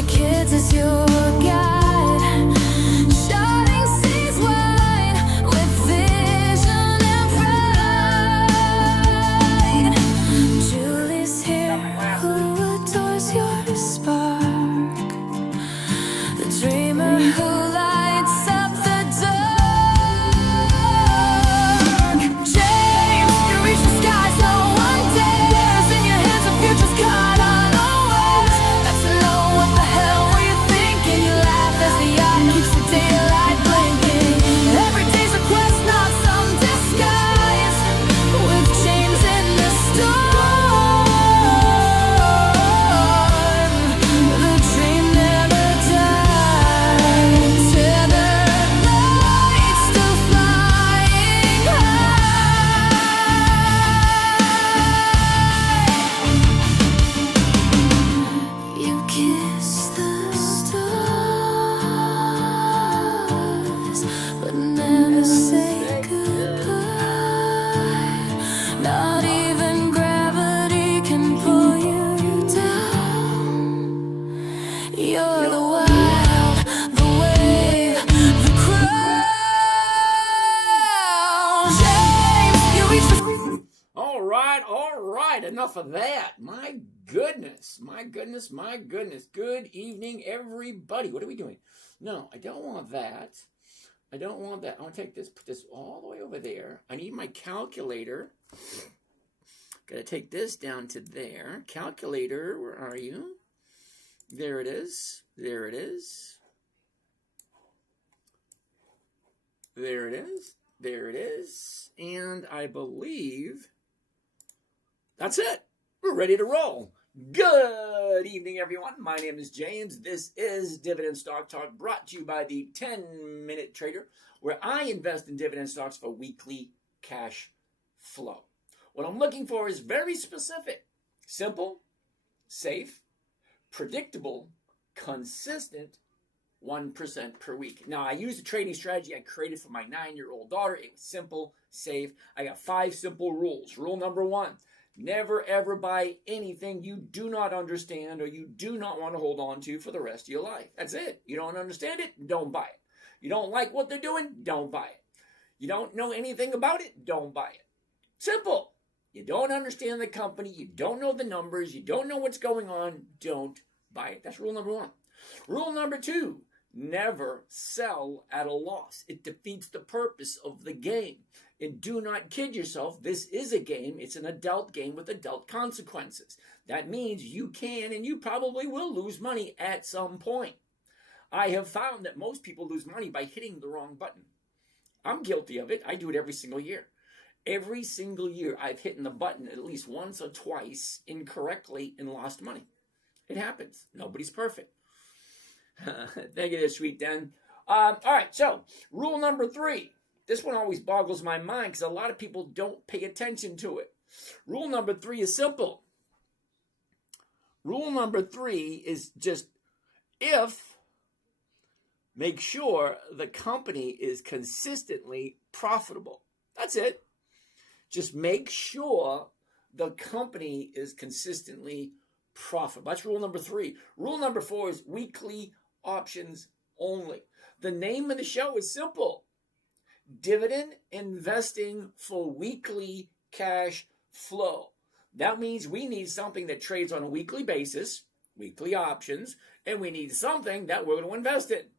your kids as your guide, shouting seas wide with vision and pride. Julie's here, who adores your spark, the dreamer who lights up the dark. James, you reach the skies no one dares. In your hands the future's caught unawares. That's to know what the hell were you thinking. You laugh as the eye keeps the daylight blinking. Every day's a quest, not some disguise, with James in the storm. The dream never dies. Tethered lights still flying high. You kiss the stars, but never say goodbye. Not even gravity can pull you down. You're the wild, the wave, the crown. James, you reach the All right, enough of that. My goodness. Good evening, everybody. What are we doing? No, I don't want that. I want to take this, put this all the way over there. I need my calculator. Got to take this down to there. Calculator, where are you? There it is. There it is. There it is. There it is. And I believe that's it. We're ready to roll. Good evening, everyone. My name is James. This is Dividend Stock Talk, brought to you by the 10-Minute Trader, where I invest in dividend stocks for weekly cash flow. What I'm looking for is very specific, simple, safe, predictable, consistent, 1% per week. Now, I used a trading strategy I created for my 9-year-old daughter. It was simple, safe. I got 5 simple rules. Rule number 1, never ever buy anything you do not understand or you do not want to hold on to for the rest of your life. That's it. You don't understand it, don't buy it. You don't like what they're doing, don't buy it. You don't know anything about it, don't buy it. Simple. You don't understand the company, you don't know the numbers, you don't know what's going on, don't buy it. That's rule number 1. Rule number 2, never sell at a loss. It defeats the purpose of the game. And do not kid yourself. This is a game. It's an adult game with adult consequences. That means you can and you probably will lose money at some point. I have found that most people lose money by hitting the wrong button. I'm guilty of it. I do it every single year. Every single year I've hit the button at least once or twice incorrectly and lost money. It happens. Nobody's perfect. Thank you there, sweet Den. All right, so rule number 3. This one always boggles my mind because a lot of people don't pay attention to it. Rule number 3 is simple. Rule number 3 is just make sure the company is consistently profitable. That's it. Just make sure the company is consistently profitable. That's rule number 3. Rule number 4 is weekly options only. The name of the show is simple. Dividend investing for weekly cash flow. That means we need something that trades on a weekly basis, weekly options, and we need something that we're going to invest in,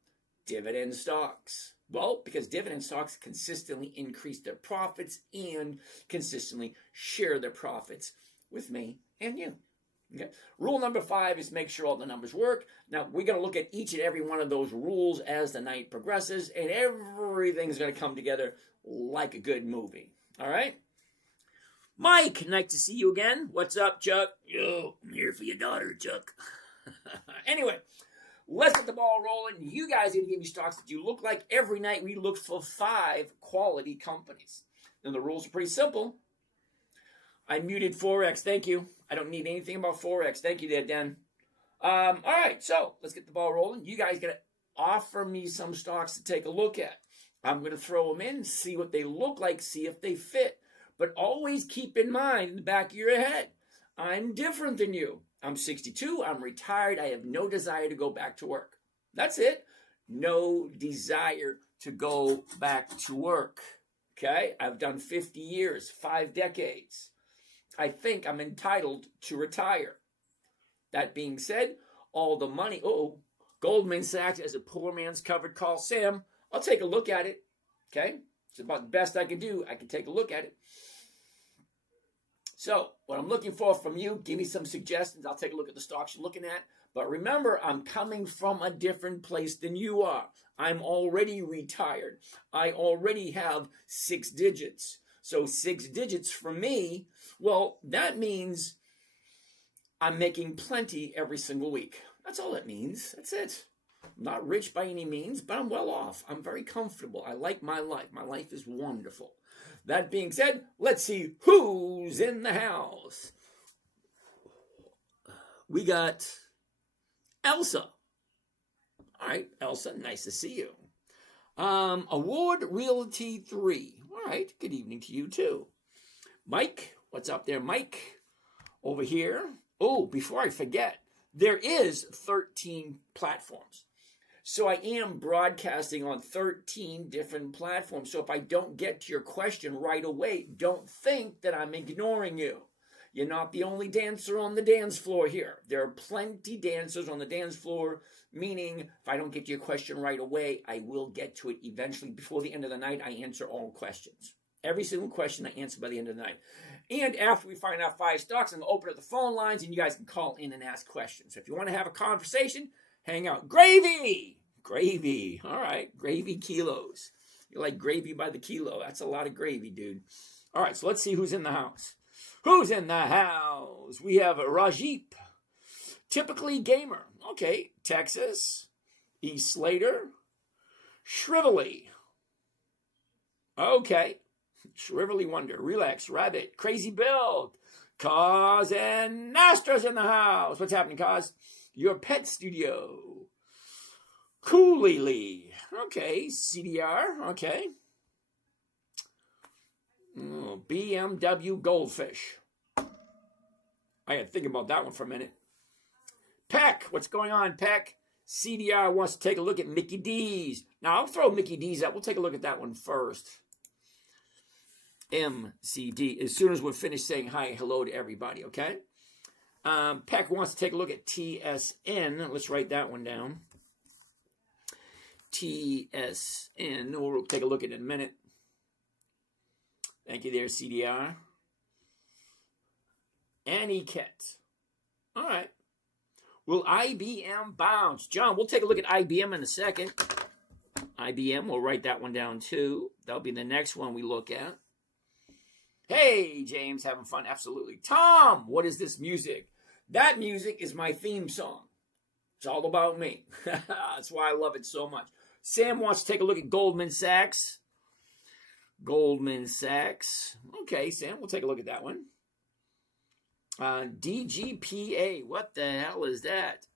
dividend stocks. Well, because dividend stocks consistently increase their profits and consistently share their profits with me and you. Okay. Rule number 5 is make sure all the numbers work. Now, we're going to look at each and every one of those rules as the night progresses, and everything's going to come together like a good movie. All right? Mike, nice to see you again. What's up, Chuck? Yo, I'm here for your daughter, Chuck. Anyway, let's get the ball rolling. You guys are going to give me stocks that you look like. Every night we look for 5 quality companies. And the rules are pretty simple. I muted Forex. Thank you. I don't need anything about Forex. Thank you there, Den. All right, so let's get the ball rolling. You guys got to offer me some stocks to take a look at. I'm going to throw them in and see what they look like, see if they fit. But always keep in mind in the back of your head, I'm different than you. I'm 62. I'm retired. I have no desire to go back to work. That's it. No desire to go back to work. Okay? I've done 50 years, 5 decades. I think I'm entitled to retire. That being said, all the money, Goldman Sachs as a poor man's covered call. Sam, I'll take a look at it. Okay? It's about the best I can do. I can take a look at it. So, what I'm looking for from you, give me some suggestions. I'll take a look at the stocks you're looking at. But remember, I'm coming from a different place than you are. I'm already retired. I already have 6 digits. So 6 digits for me, well, that means I'm making plenty every single week. That's all it means. That's it. I'm not rich by any means, but I'm well off. I'm very comfortable. I like my life. My life is wonderful. That being said, let's see who's in the house. We got Elsa. All right, Elsa, nice to see you. Award Realty 3. All right, good evening to you too. Mike, what's up there, Mike? Over here. Oh, before I forget, there is 13 platforms. So I am broadcasting on 13 different platforms. So if I don't get to your question right away, don't think that I'm ignoring you. You're not the only dancer on the dance floor here. There are plenty dancers on the dance floor, meaning if I don't get to your question right away, I will get to it eventually. Before the end of the night, I answer all questions. Every single question I answer by the end of the night. And after we find out 5 stocks, I'm going to open up the phone lines and you guys can call in and ask questions. So if you want to have a conversation, hang out. Gravy! Gravy. All right. Gravy kilos. You like gravy by the kilo. That's a lot of gravy, dude. All right. So let's see who's in the house. Who's in the house? We have Rajip. Typically gamer. Okay. Texas. E. Slater. Shrivelly. Okay. Shrivelly Wonder. Relax. Rabbit. Crazy Build. Cause and Nastra's in the house. What's happening, Cause? Your pet studio. Cooley. Okay. CDR. Okay. BMW Goldfish. I had to think about that one for a minute. Peck. What's going on, Peck? CDR wants to take a look at Mickey D's. Now, I'll throw Mickey D's up. We'll take a look at that one first. MCD. As soon as we're finished saying hi, hello to everybody, okay? Peck wants to take a look at TSN. Let's write that one down. TSN. We'll take a look at it in a minute. Thank you there, CDR. Annie Kett. All right. Will IBM bounce? John, we'll take a look at IBM in a second. IBM, we'll write that one down too. That'll be the next one we look at. Hey, James, having fun? Absolutely. Tom, what is this music? That music is my theme song. It's all about me. That's why I love it so much. Sam wants to take a look at Goldman Sachs. Goldman Sachs. Okay, Sam, we'll take a look at that one. DGPA. What the hell is that?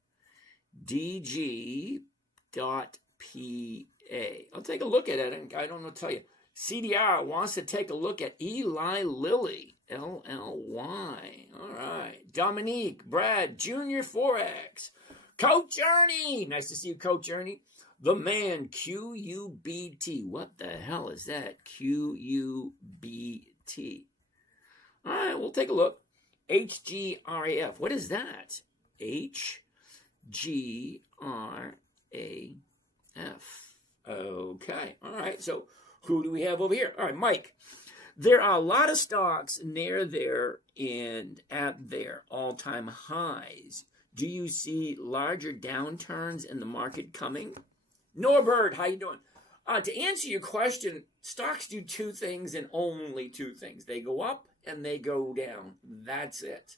DG.PA. I'll take a look at it. I don't know what to tell you. CDR wants to take a look at Eli Lilly. LLY. All right. Dominique, Brad, Junior Forex. Coach Ernie. Nice to see you, Coach Ernie. The man, QUBT. What the hell is that? QUBT. All right, we'll take a look. HGRAF. What is that? HGRAF. Okay. All right. So who do we have over here? All right, Mike. There are a lot of stocks near there and at their all-time highs. Do you see larger downturns in the market coming? Norbert, how you doing? To answer your question, stocks do 2 things and only 2 things. They go up and they go down. That's it.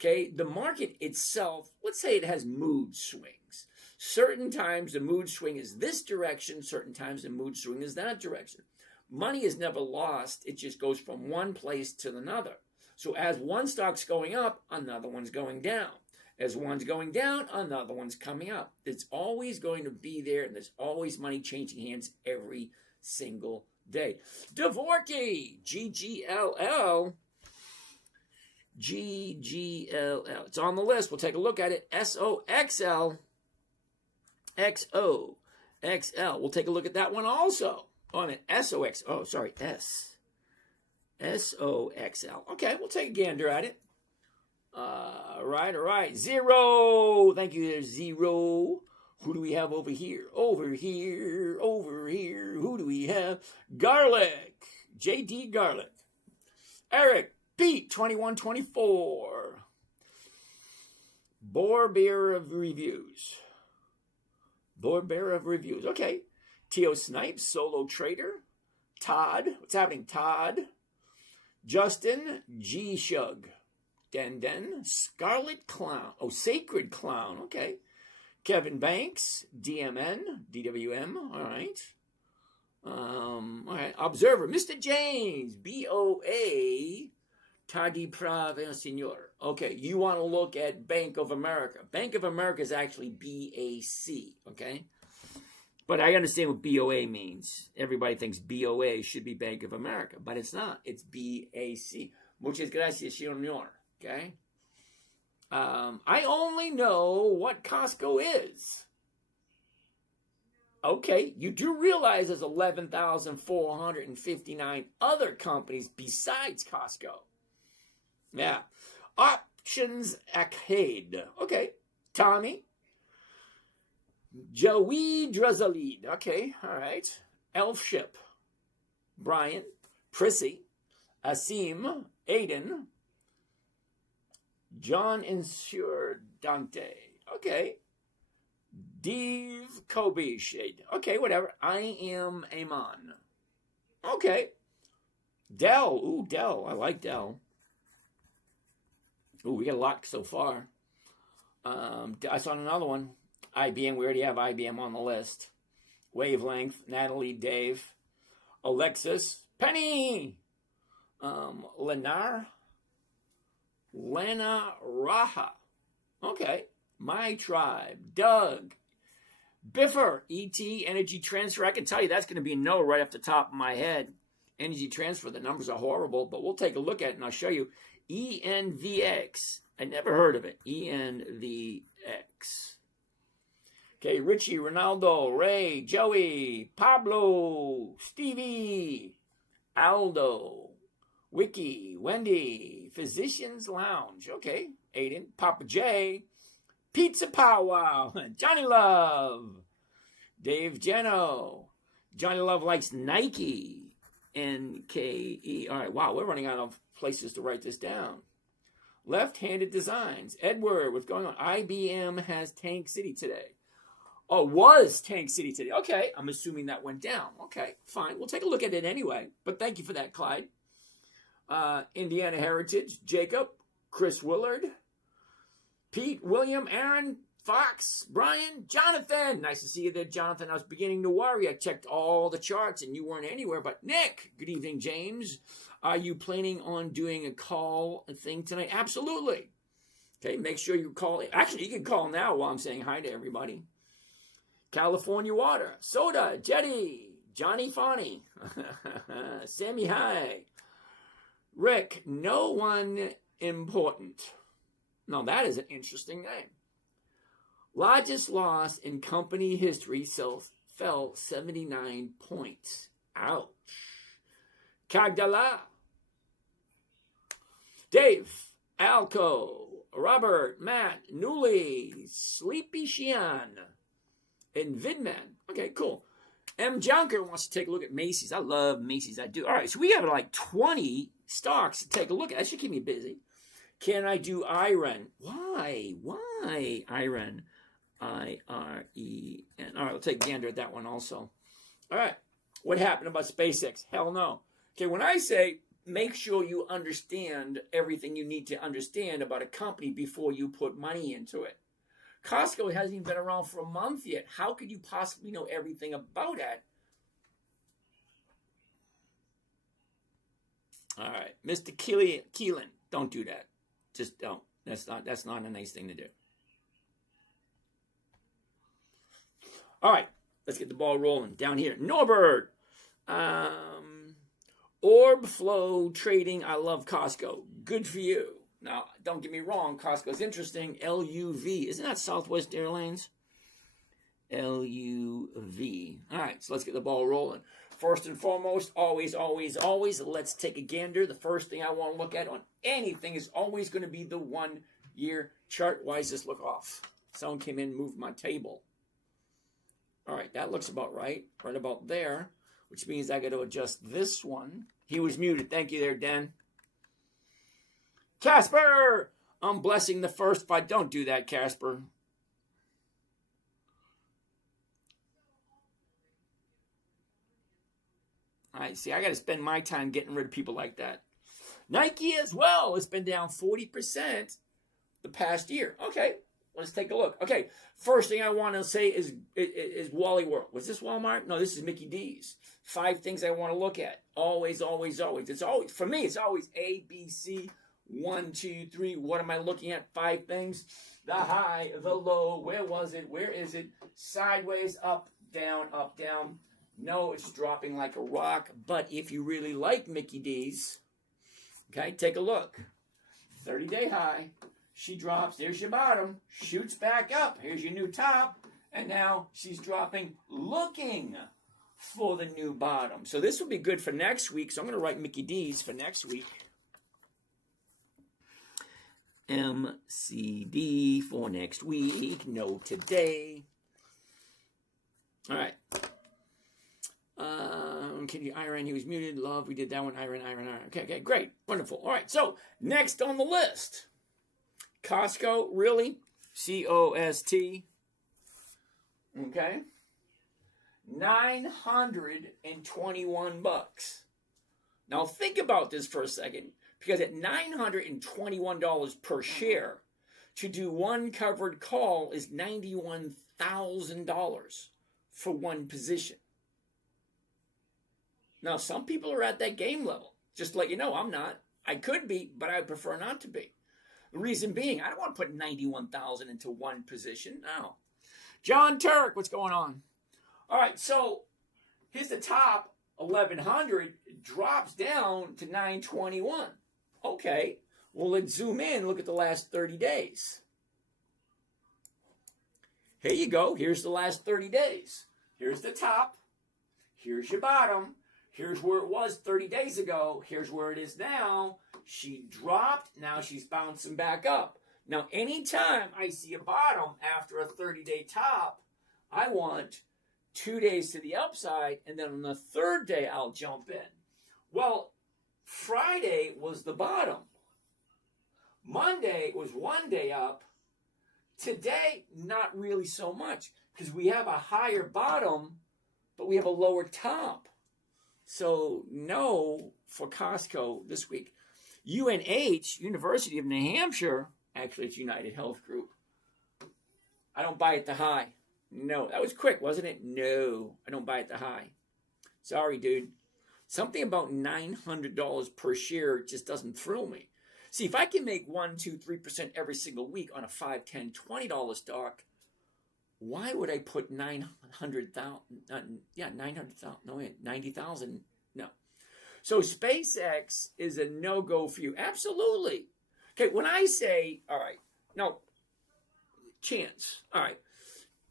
Okay, the market itself, let's say it has mood swings. Certain times the mood swing is this direction, certain times the mood swing is that direction. Money is never lost. It just goes from one place to another. So as one stock's going up, another one's going down. As one's going down, another one's coming up. It's always going to be there, and there's always money changing hands every single day. Dvorky, GGLL. GGLL. It's on the list. We'll take a look at it. SOXL. XOXL. We'll take a look at that one also. Oh, I mean SOX. Oh, sorry. SOXL. Okay, we'll take a gander at it. All right. Zero. Thank you, there's Zero. Who do we have over here? Over here. Who do we have? Garlic. JD Garlic. Eric. Pete. 2124. Bearer of Reviews. Okay. Tio Snipes. Solo Trader. Todd. What's happening? Todd. Justin. G. Shug. Den. Scarlet Clown. Oh, Sacred Clown. Okay. Kevin Banks. DMN. DWM. All right. All right. Observer. Mr. James. BOA. Tadi Prave Senor. Okay. You want to look at Bank of America. Bank of America is actually BAC. Okay. But I understand what BOA means. Everybody thinks BOA should be Bank of America, but it's not. It's BAC. Muchas gracias, señor. Okay? I only know what Costco is. Okay, you do realize there's 11,459 other companies besides Costco. Yeah. Options Arcade. Okay. Tommy. Joey Drezalid. Okay, all right. Elfship. Brian. Prissy. Asim. Aiden. John Insure Dante. Okay. Dave Kobe Shade. Okay, whatever. I am Amon. Okay. Dell. Ooh, Dell. I like Dell. Ooh, we got a lot so far. I saw another one. IBM. We already have IBM on the list. Wavelength. Natalie. Dave. Alexis. Penny. Lena Raha. Okay. My Tribe. Doug. Biffer. ET. Energy Transfer. I can tell you that's going to be no right off the top of my head. Energy Transfer. The numbers are horrible, but we'll take a look at it and I'll show you. ENVX. I never heard of it. ENVX. Okay. Richie. Ronaldo. Ray. Joey. Pablo. Stevie. Aldo. Wiki, Wendy, Physicians Lounge. Okay. Aiden, Papa J, Pizza Powwow, Johnny Love, Dave Geno. Johnny Love likes Nike, NKE. All right, wow, we're running out of places to write this down. Left-handed Designs. Edward, what's going on? IBM has Tank City today. Oh, was Tank City today. Okay, I'm assuming that went down. Okay, fine. We'll take a look at it anyway. But thank you for that, Clyde. Indiana Heritage, Jacob, Chris Willard, Pete, William, Aaron, Fox, Brian, Jonathan. Nice to see you there, Jonathan. I was beginning to worry. I checked all the charts and you weren't anywhere. But Nick, good evening, James. Are you planning on doing a call thing tonight? Absolutely. Okay, make sure you call. Actually, you can call now while I'm saying hi to everybody. California Water, Soda, Jetty, Johnny Fawny, Sammy High. Rick, no one important. Now that is an interesting name. Largest loss in company history fell 79 points. Ouch. Kagdala. Dave, Alco, Robert, Matt, Newly, Sleepy Shian, and Vidman. Okay, cool. M. Junker wants to take a look at Macy's. I love Macy's. I do. All right, so we have like 20 stocks to take a look at. That should keep me busy. Can I do IREN? Why? IREN. IREN. All right, we'll take a gander at that one also. All right. What happened about SpaceX? Hell no. Okay, when I say make sure you understand everything you need to understand about a company before you put money into it. Costco hasn't even been around for a month yet. How could you possibly know everything about it? All right, Mr. Keelan, don't do that. Just don't. That's not a nice thing to do. All right, let's get the ball rolling down here. Norbert, Orb Flow Trading. I love Costco. Good for you. Now, don't get me wrong, Costco's interesting. LUV. Isn't that Southwest Airlines? LUV. All right, so let's get the ball rolling. First and foremost, always, let's take a gander. The first thing I want to look at on anything is always going to be the 1 year chart. Why does this look off? Someone came in and moved my table. All right, that looks about right about there, which means I got to adjust this one. He was muted. Thank you there, Dan. Casper! I'm blessing the first fight. Don't do that, Casper. I see. I got to spend my time getting rid of people like that. Nike as well. It's been down 40% the past year. Okay, let's take a look. Okay, first thing I want to say is Wally World. Was this Walmart? No, this is Mickey D's. 5 things I want to look at. Always. It's always, for me, it's always A, B, C. 1, 2, 3. What am I looking at? 5 things. The high, the low. Where was it? Where is it? Sideways, up, down, up, down. No, it's dropping like a rock. But if you really like Mickey D's, okay, take a look. 30-day high. She drops. There's your bottom. Shoots back up. Here's your new top. And now she's dropping, looking for the new bottom. So this will be good for next week. So I'm going to write Mickey D's for next week. MCD for next week. No today. All right. Can you Iran? He was muted. Love. We did that one. Iran. Okay, great. Wonderful. All right. So next on the list, Costco. Really? COST. Okay. $921. Now think about this for a second. Because at $921 per share, to do one covered call is $91,000 for one position. Now, some people are at that game level. Just to let you know, I'm not. I could be, but I prefer not to be. The reason being, I don't want to put $91,000 into one position. No. John Turk, what's going on? All right, so here's the top, 1,100, drops down to 921. Okay, well, let's zoom in. Look at the last 30 days. Here you go. Here's the last 30 days. Here's the top. Here's your bottom. Here's where it was 30 days ago. Here's where it is now. She dropped. Now she's bouncing back up. Now, anytime I see a bottom after a 30-day top, I want 2 days to the upside, and then on the third day, I'll jump in. Well, Friday was the bottom. Monday was 1 day up. Today, not really so much, because we have a higher bottom, but we have a lower top. So no for Costco this week. UNH, University of New Hampshire, actually it's United Health Group. I don't buy at the high. No, that was quick, wasn't it? No, I don't buy at the high. Sorry, dude. Something about $900 per share just doesn't thrill me. See, if I can make 1, 2, 3% every single week on a $5, $10, $20 stock, why would I put 900,000? 900,000. No, wait, 90,000. No. So SpaceX is a no-go for you. Absolutely. Okay, when I say, all right, no, Chance. All right,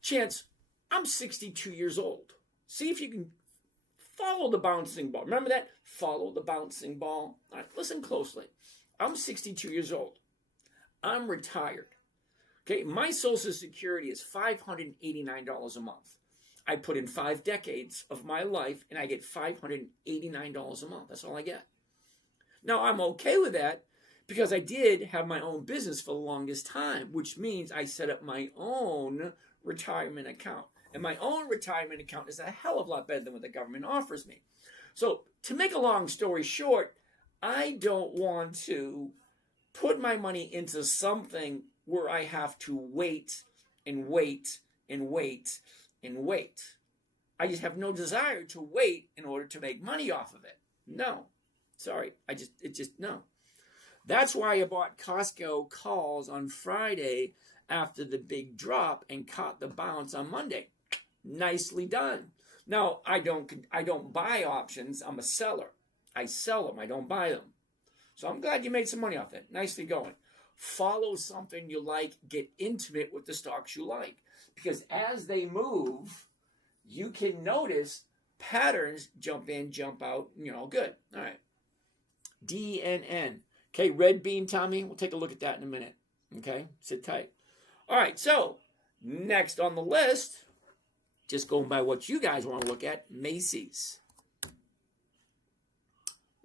Chance, I'm 62 years old. See if you can follow the bouncing ball. Remember that? Follow the bouncing ball. All right, listen closely. I'm 62 years old. I'm retired. Okay, my Social Security is $589 a month. I put in 5 decades of my life, and I get $589 a month. That's all I get. Now, I'm okay with that because I did have my own business for the longest time, which means I set up my own retirement account. And my own retirement account is a hell of a lot better than what the government offers me. So, to make a long story short, I don't want to put my money into something where I have to wait and wait and wait and wait. I just have no desire to wait in order to make money off of it. No. Sorry. No. That's why I bought Costco calls on Friday after the big drop and caught the bounce on Monday. Nicely done. Now, I don't buy options. I'm a seller. I sell them. I don't buy them. So I'm glad you made some money off it. Nicely going. follow something you like, get intimate with the stocks you like. Because as they move, you can notice patterns, jump in, jump out, good. All right. DNN. Okay, red bean, Tommy. We'll take a look at that in a minute. Okay, sit tight. All right, so next on the list, just going by what you guys want to look at, Macy's.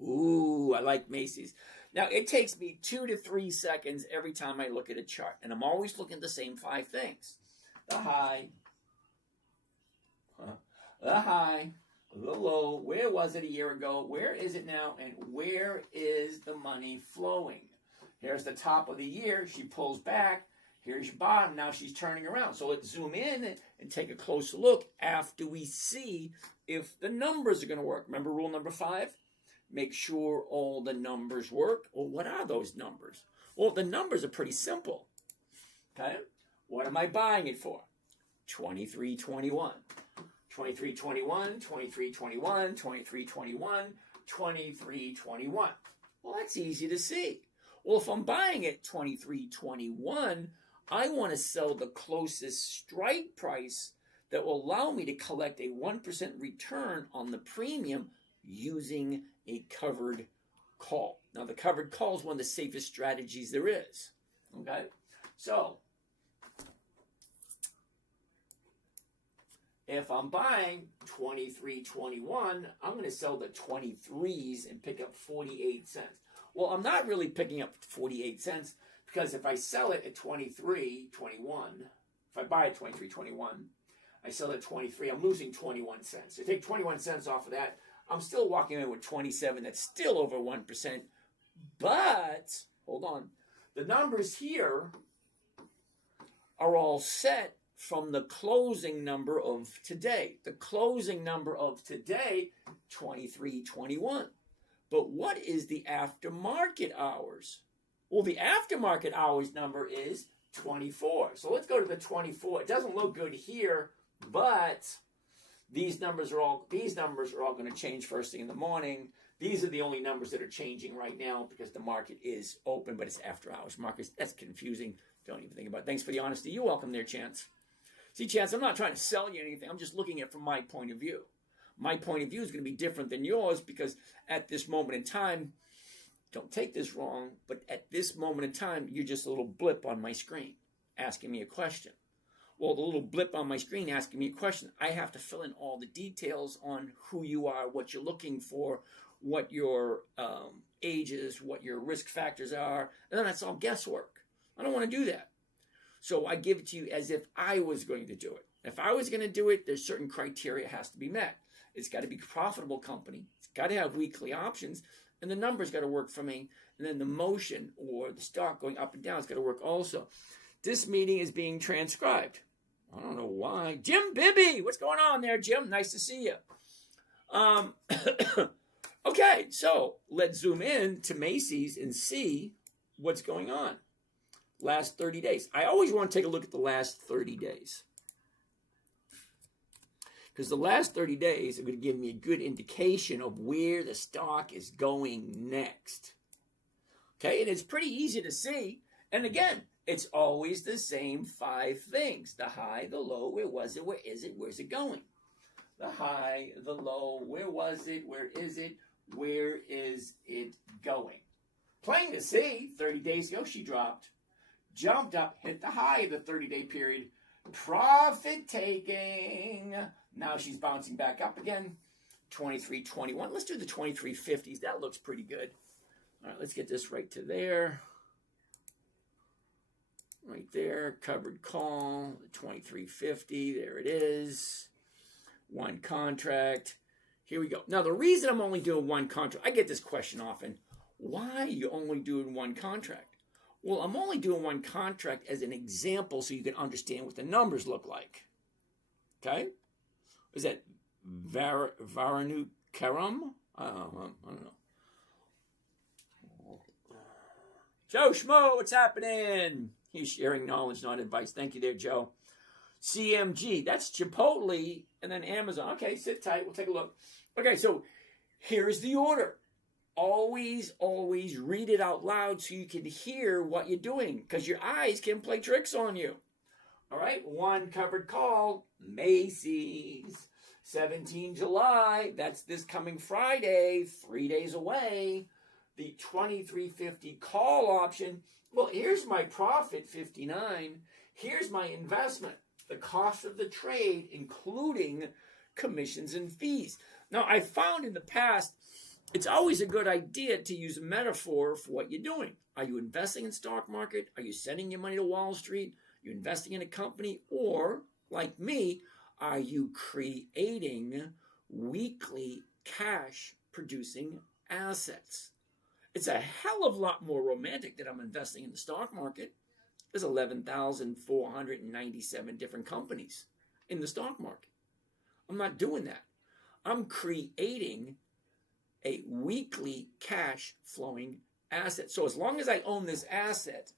Ooh, I like Macy's. Now, it takes me 2 to 3 seconds every time I look at a chart, and I'm always looking at the same 5 things. The high, the low, where was it a year ago, where is it now, and where is the money flowing? Here's the top of the year, she pulls back, here's your bottom, now she's turning around. So let's zoom in and take a closer look after we see if the numbers are going to work. Remember rule number 5? Make sure all the numbers work. Well, what are those numbers? Well, the numbers are pretty simple. Okay? What am I buying it for? 23.21. 23.21, 23.21, 23.21, 23.21. Well, that's easy to see. Well, if I'm buying at 23.21, I want to sell the closest strike price that will allow me to collect a 1% return on the premium using a covered call. Now, the covered call is one of the safest strategies there is. Okay? So, if I'm buying 23.21, I'm going to sell the 23s and pick up 48 cents. Well, I'm not really picking up 48 cents because if I sell it at 23.21, if I buy at 23.21, I sell it at 23, I'm losing 21 cents. So take 21 cents off of that, I'm still walking away with 27. That's still over 1%. But, hold on, the numbers here are all set from the closing number of today. The closing number of today, 23.21. But what is the aftermarket hours? Well, the aftermarket hours number is 24. So let's go to the 24. It doesn't look good here, but these numbers are all going to change first thing in the morning. These are the only numbers that are changing right now because the market is open, but it's after hours. Markets, that's confusing. Don't even think about it. Thanks for the honesty. You're welcome there, Chance. See, Chance, I'm not trying to sell you anything. I'm just looking at it from my point of view. My point of view is going to be different than yours because at this moment in time, don't take this wrong, but at this moment in time, you're just a little blip on my screen asking me a question. Well, the little blip on my screen asking me a question, I have to fill in all the details on who you are, what you're looking for, what your age is, what your risk factors are, and then that's all guesswork. I don't want to do that. So I give it to you as if I was going to do it. If I was going to do it, there's certain criteria has to be met. It's got to be a profitable company. It's got to have weekly options. And the numbers got to work for me. And then the motion or the stock going up and down has got to work also. This meeting is being transcribed. I don't know why. Jim Bibby, what's going on there, Jim? Nice to see you. Okay, so let's zoom in to Macy's and see what's going on. Last 30 days. I always want to take a look at the last 30 days. Because the last 30 days are going to give me a good indication of where the stock is going next. Okay, and it's pretty easy to see. And again, it's always the same 5 things. The high, the low, where was it, where is it, where's it going? The high, the low, where was it, where is it, where is it going? Plain to see, 30 days ago she dropped, jumped up, hit the high of the 30-day period, profit taking. Now she's bouncing back up again, 23.21. Let's do the 23.50s. That looks pretty good. All right, let's get this right to there. Right there, covered call, 23.50, there it is. One contract. Here we go. Now, the reason I'm only doing one contract, I get this question often. Why are you only doing one contract? Well, I'm only doing one contract as an example so you can understand what the numbers look like. Okay? Is that Varanu Karam? I don't know. Joe Schmo, what's happening? He's sharing knowledge, not advice. Thank you there, Joe. CMG, that's Chipotle and then Amazon. Okay, sit tight. We'll take a look. Okay, so here's the order. always read it out loud so you can hear what you're doing, because your eyes can play tricks on you. All right, one covered call, Macy's, 17 July, that's this coming Friday, 3 days away. The 23.50 call option. Well, here's my profit, 59. Here's my investment, the cost of the trade, including commissions and fees. Now, I found in the past, it's always a good idea to use a metaphor for what you're doing. Are you investing in stock market? Are you sending your money to Wall Street? Are you investing in a company? Or, like me, are you creating weekly cash producing assets? It's a hell of a lot more romantic that I'm investing in the stock market. There's 11,497 different companies in the stock market. I'm not doing that. I'm creating a weekly cash flowing asset. So as long as I own this asset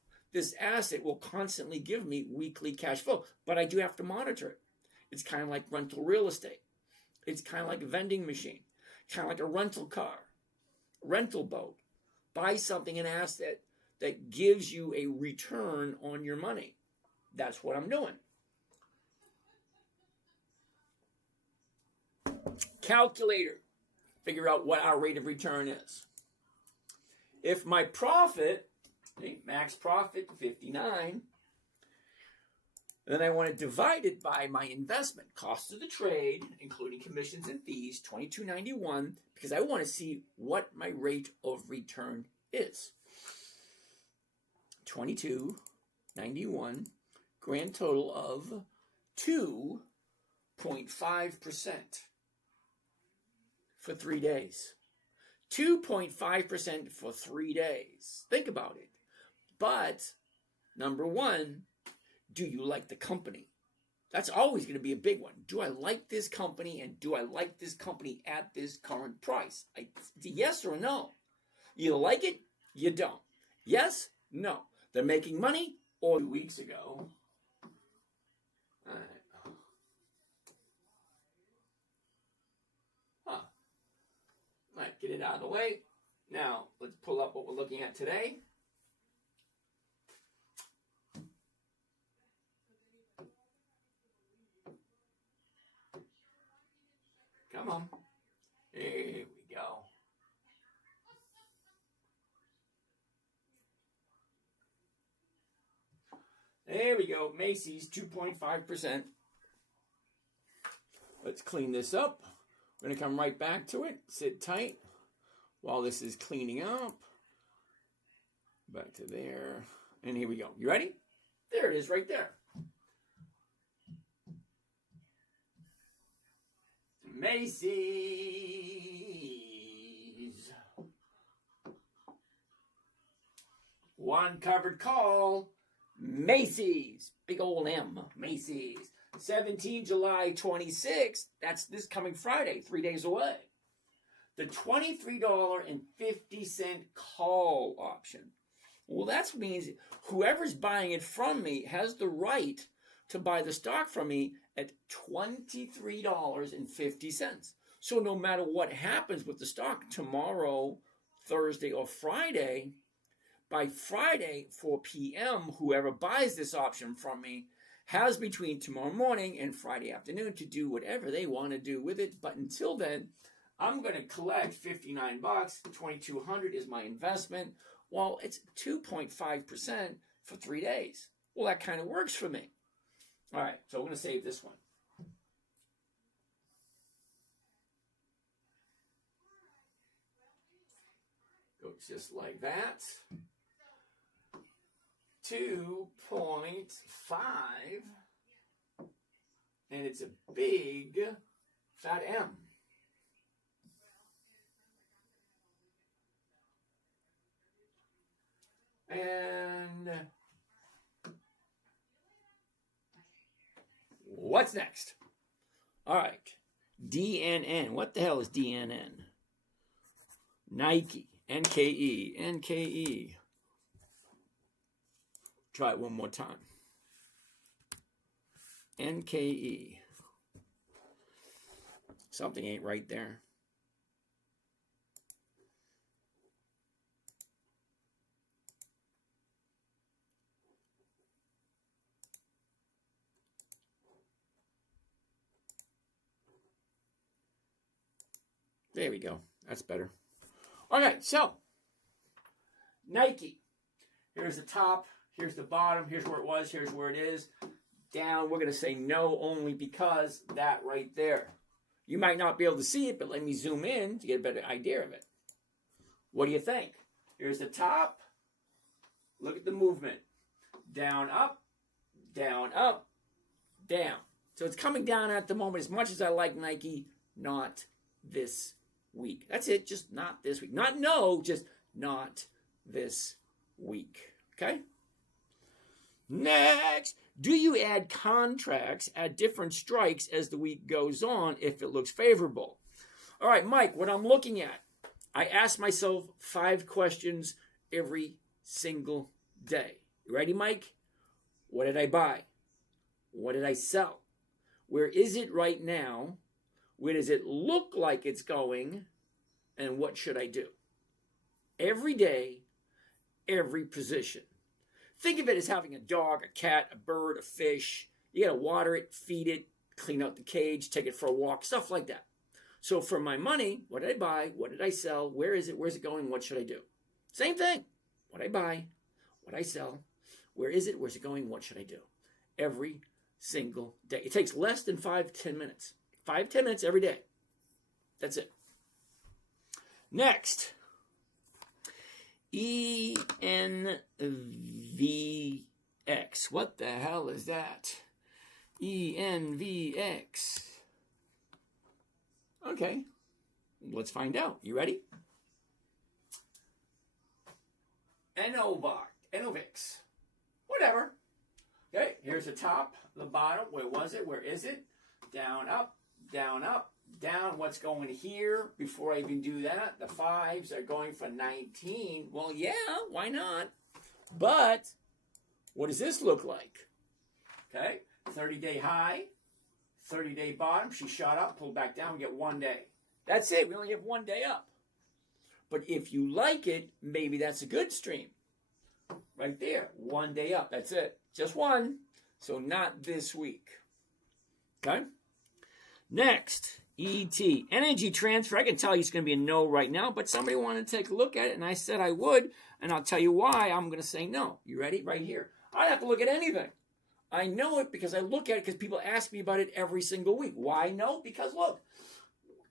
will constantly give me weekly cash flow. But I do have to monitor it. It's kind of like rental real estate. It's kind of like a vending machine. Kind of like a rental car, rental boat. Buy something, an asset that gives you a return on your money. That's what I'm doing. Calculator. Figure out what our rate of return is. If my profit, max profit 59, then I want to divide it by my investment, cost of the trade, including commissions and fees, $22.91, because I want to see what my rate of return is. $22.91, grand total of 2.5% for 3 days. 2.5% for 3 days. Think about it. But, number one, do you like the company? That's always going to be a big one. Do I like this company, and do I like this company at this current price? Yes or no? You like it, you don't. Yes, no. They're making money, or 2 weeks ago. All right. Might get it out of the way. Now, let's pull up what we're looking at today. Come on. Here we go. There we go. Macy's, 2.5%. Let's clean this up. We're going to come right back to it. Sit tight while this is cleaning up. Back to there. And here we go. You ready? There it is right there. Macy's. One covered call. Macy's. Big old M. Macy's. 17 July 26th. That's this coming Friday, 3 days away. The $23.50 call option. Well, that means whoever's buying it from me has the right to buy the stock from me at $23.50. So no matter what happens with the stock tomorrow, Thursday, or Friday, by Friday, 4 p.m., whoever buys this option from me has between tomorrow morning and Friday afternoon to do whatever they want to do with it. But until then, I'm going to collect $59. $2,200 is my investment. Well, it's 2.5% for 3 days. Well, that kind of works for me. All right, so I'm going to save this one. Goes just like that. 2.5, and it's a big fat M. And what's next? All right, DNN. What the hell is DNN? Nike, NKE, NKE. Try it one more time. NKE. Something ain't right there. There we go. That's better. Okay, so Nike. Here's the top. Here's the bottom. Here's where it was. Here's where it is. Down, we're going to say no only because that right there. You might not be able to see it, but let me zoom in to get a better idea of it. What do you think? Here's the top. Look at the movement. Down, up, down, up, down. So it's coming down at the moment. As much as I like Nike, not this week. That's it. Just not this week. Not no, just not this week. Okay? Next. Do you add contracts at different strikes as the week goes on if it looks favorable? All right, Mike, what I'm looking at, I ask myself 5 questions every single day. You ready, Mike? What did I buy? What did I sell? Where is it right now? Where does it look like it's going? And what should I do? Every day, every position. Think of it as having a dog, a cat, a bird, a fish. You got to water it, feed it, clean out the cage, take it for a walk, stuff like that. So for my money, what did I buy? What did I sell? Where is it? Where's it going? What should I do? Same thing. What I buy, what I sell, where is it? Where's it going? What should I do? Every single day. It takes less than 5-10 minutes. 5-10 minutes every day. That's it. Next. ENVX. What the hell is that? ENVX. Okay. Let's find out. You ready? Enovix. Whatever. Okay, here's the top, the bottom. Where was it? Where is it? Down, up, down, up, down. What's going here? Before I even do that, the 5s are going for 19. Well, yeah, why not? But what does this look like? Okay, 30-day high, 30-day bottom. She shot up, pulled back down. We get 1 day. That's it. We only have 1 day up. But if you like it, maybe that's a good stream. Right there. 1 day up. That's it. Just one. So not this week. Okay? Next. ET. Energy transfer. I can tell you it's going to be a no right now, but somebody wanted to take a look at it, and I said I would, and I'll tell you why I'm going to say no. You ready? Right here. I don't have to look at anything. I know it because I look at it because people ask me about it every single week. Why no? Because look.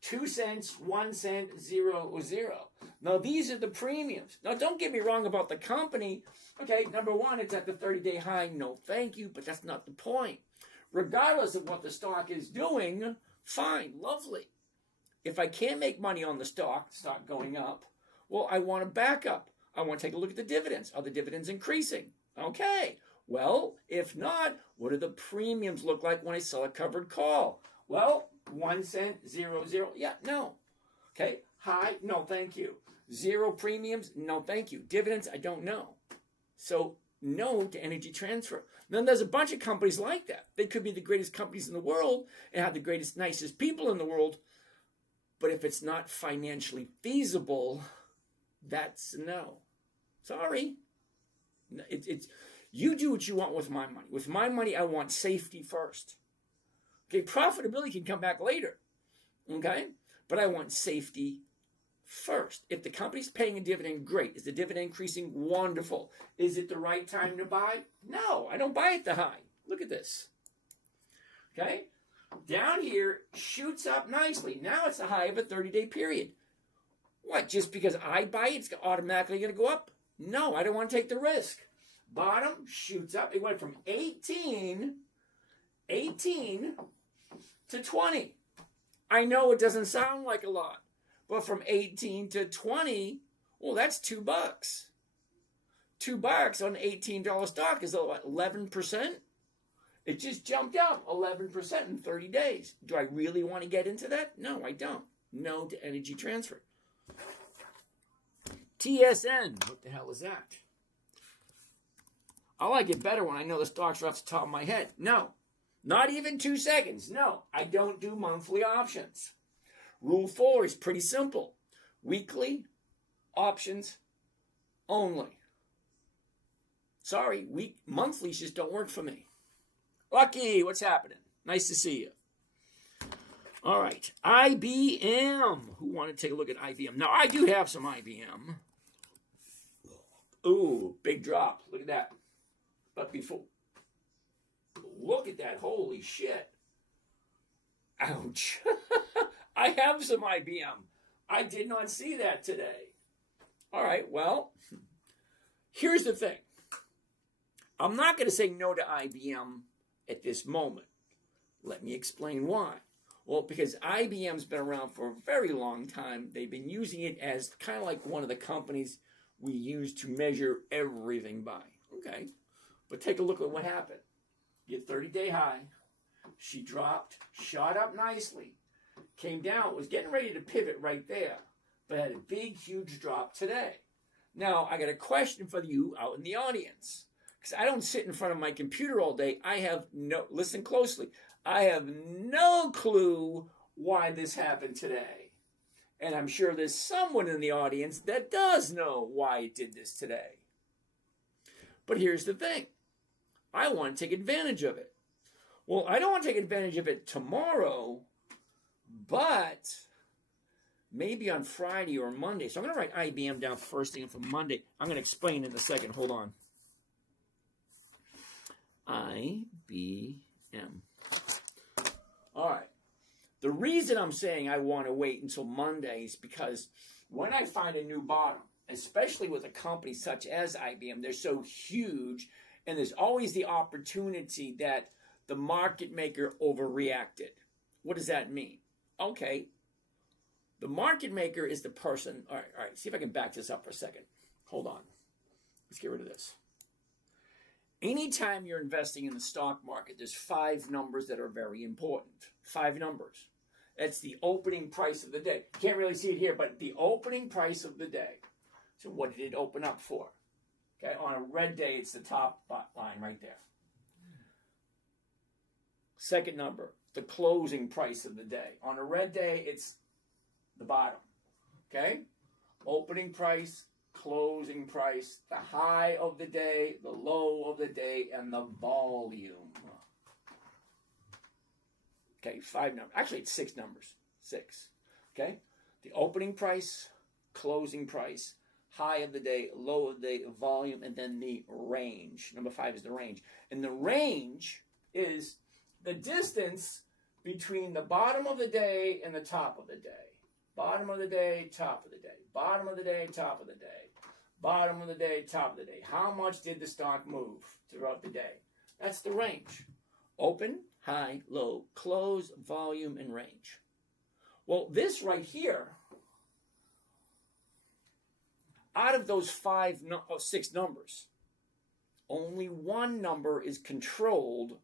2 cents, 1 cent, 0 or 0. Now, these are the premiums. Now, don't get me wrong about the company. Okay, number one, it's at the 30-day high. No, thank you, but that's not the point. Regardless of what the stock is doing, fine, lovely. If I can't make money on the stock going up, well, I want a backup. I want to take a look at the dividends. Are the dividends increasing? Okay. Well, if not, what do the premiums look like when I sell a covered call? Well, 1 cent, 0, 0. Yeah, no. Okay. High, no, thank you. 0 premiums, no, thank you. Dividends, I don't know. So, no to energy transfer. Then there's a bunch of companies like that. They could be the greatest companies in the world and have the greatest, nicest people in the world. But if it's not financially feasible, that's a no. Sorry. It's you do what you want with my money. With my money, I want safety first. Okay, profitability can come back later, okay? But I want safety first. If the company's paying a dividend, great. Is the dividend increasing? Wonderful. Is it the right time to buy? No, I don't buy at the high. Look at this. Okay? Down here, shoots up nicely. Now it's the high of a 30-day period. What, just because I buy it, it's automatically going to go up? No, I don't want to take the risk. Bottom, shoots up. It went from 18 to 20. I know it doesn't sound like a lot, but from 18 to 20, well, that's $2. $2 on an $18 stock is what, 11%? It just jumped up 11% in 30 days. Do I really want to get into that? No, I don't. No to energy transfer. TSN. What the hell is that? I like it better when I know the stocks are off the top of my head. No. Not even 2 seconds. No, I don't do monthly options. Rule 4 is pretty simple. Weekly options only. Sorry, monthlies just don't work for me. Lucky, what's happening? Nice to see you. All right, IBM. Who want to take a look at IBM? Now, I do have some IBM. Ooh, big drop. Look at that. But before, look at that. Holy shit. Ouch. I have some IBM. I did not see that today. All right, well, here's the thing. I'm not going to say no to IBM at this moment. Let me explain why. Well, because IBM's been around for a very long time. They've been using it as kind of like one of the companies we use to measure everything by. Okay, but take a look at what happened. You get 30-day high. She dropped, shot up nicely, came down, was getting ready to pivot right there, but had a big, huge drop today. Now, I got a question for you out in the audience, because I don't sit in front of my computer all day. Listen closely, I have no clue why this happened today. And I'm sure there's someone in the audience that does know why it did this today. But here's the thing. I want to take advantage of it. Well, I don't want to take advantage of it tomorrow, but maybe on Friday or Monday. So I'm going to write IBM down first thing for Monday. I'm going to explain in a second. Hold on. IBM. All right. The reason I'm saying I want to wait until Monday is because when I find a new bottom, especially with a company such as IBM, they're so huge, and there's always the opportunity that the market maker overreacted. What does that mean? Okay, the market maker is the person. All right, see if I can back this up for a second. Hold on. Let's get rid of this. Anytime you're investing in the stock market, there's 5 numbers that are very important. 5 numbers. That's the opening price of the day. Can't really see it here, but the opening price of the day. So what did it open up for? Okay, on a red day, it's the top line right there. Second number, the closing price of the day. On a red day, it's the bottom. Okay? Opening price, closing price, the high of the day, the low of the day, and the volume. Okay, 5 numbers. Actually, it's 6 numbers. 6. Okay? The opening price, closing price, high of the day, low of the day, volume, and then the range. Number 5 is the range. And the range is the distance between the bottom of the day and the top of the day. Bottom of the day, top of the day. Bottom of the day, top of the day. Bottom of the day, top of the day. How much did the stock move throughout the day? That's the range. Open, high, low, close, volume, and range. Well, this right here, out of those 6 numbers, only one number is controlled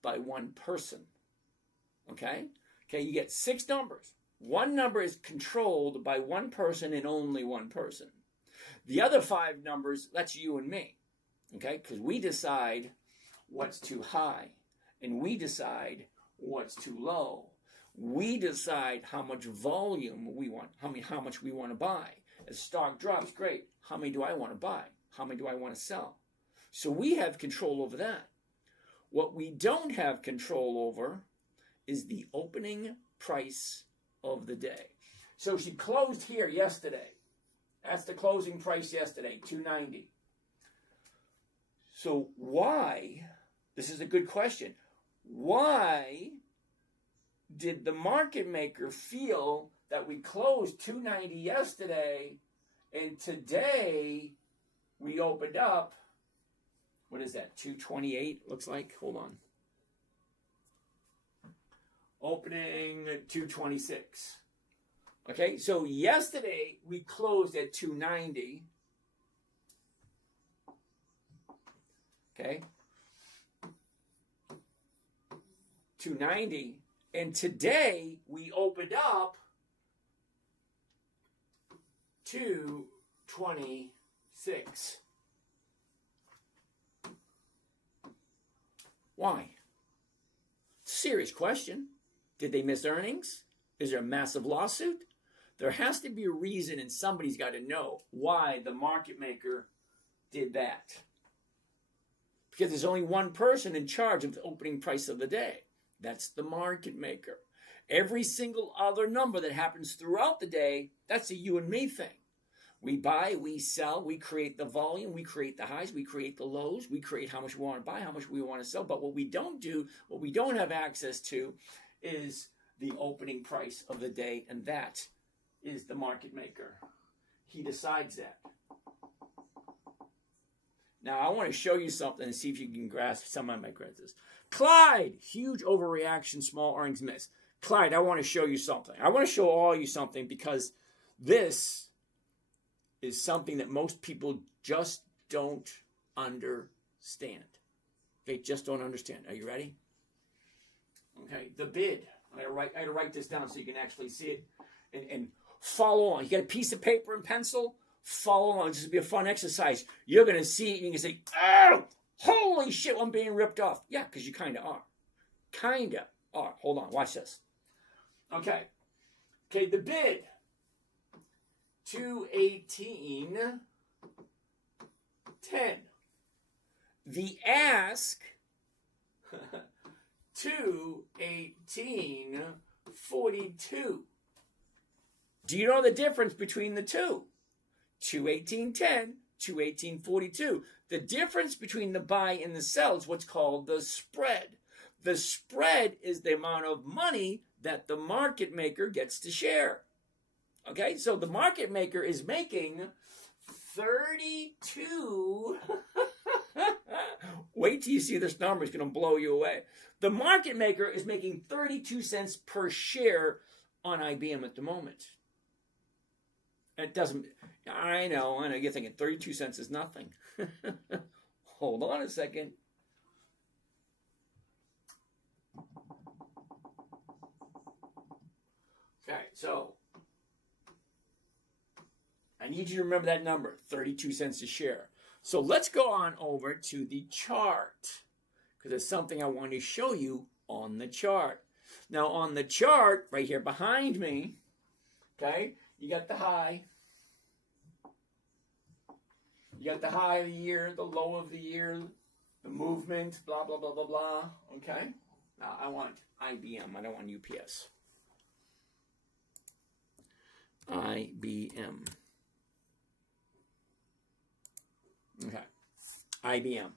by one person. Okay? Okay, you get 6 numbers. One number is controlled by one person and only one person. The other 5 numbers, that's you and me. Okay? Because we decide what's too high. And we decide what's too low. We decide how much volume we want, how much we want to buy. As stock drops, great. How many do I want to buy? How many do I want to sell? So we have control over that. What we don't have control over is the opening price of the day. So she closed here yesterday. That's the closing price yesterday, $290. So why, this is a good question, why did the market maker feel that we closed $290 yesterday and today we opened up, what is that, 228 looks like? Hold on. Opening at 226. Okay, so yesterday we closed at 290. Okay. 290. And today we opened up 226. Why? Serious question. Did they miss earnings? Is there a massive lawsuit? There has to be a reason, and somebody's got to know why the market maker did that. Because there's only one person in charge of the opening price of the day. That's the market maker. Every single other number that happens throughout the day, that's a you and me thing. We buy, we sell, we create the volume, we create the highs, we create the lows, we create how much we want to buy, how much we want to sell. But what we don't do, what we don't have access to, is the opening price of the day, and that is the market maker. He decides that. Now, I want to show you something and see if you can grasp some of my credits. Clyde, huge overreaction, small earnings miss. Clyde, I want to show you something. I want to show all you something because this is something that most people just don't understand. They just don't understand. Are you ready? Okay, the bid. I had to write this down so you can actually see it and follow on. You got a piece of paper and pencil? Follow on. This will be a fun exercise. You're going to see it and you can say, oh, holy shit, I'm being ripped off. Yeah, because you kind of are. Kind of are. Hold on, watch this. Okay, the bid. 218.10. The ask. 218.42. Do you know the difference between the two? 218.10, 218.42. The difference between the buy and the sell is what's called the spread. The spread is the amount of money that the market maker gets to share. Okay, so the market maker is making 32. Wait till you see this number. It's going to blow you away. The market maker is making 32 cents per share on IBM at the moment. It doesn't, I know, you're thinking 32 cents is nothing. Hold on a second. Okay, so I need you to remember that number, 32 cents a share. So let's go on over to the chart because it's something I want to show you on the chart. Now on the chart, right here behind me, okay, you got the high. You got the high of the year, the low of the year, the movement, blah, blah, blah, blah, blah. Okay? Now, I want IBM. I don't want UPS. IBM. Okay. IBM.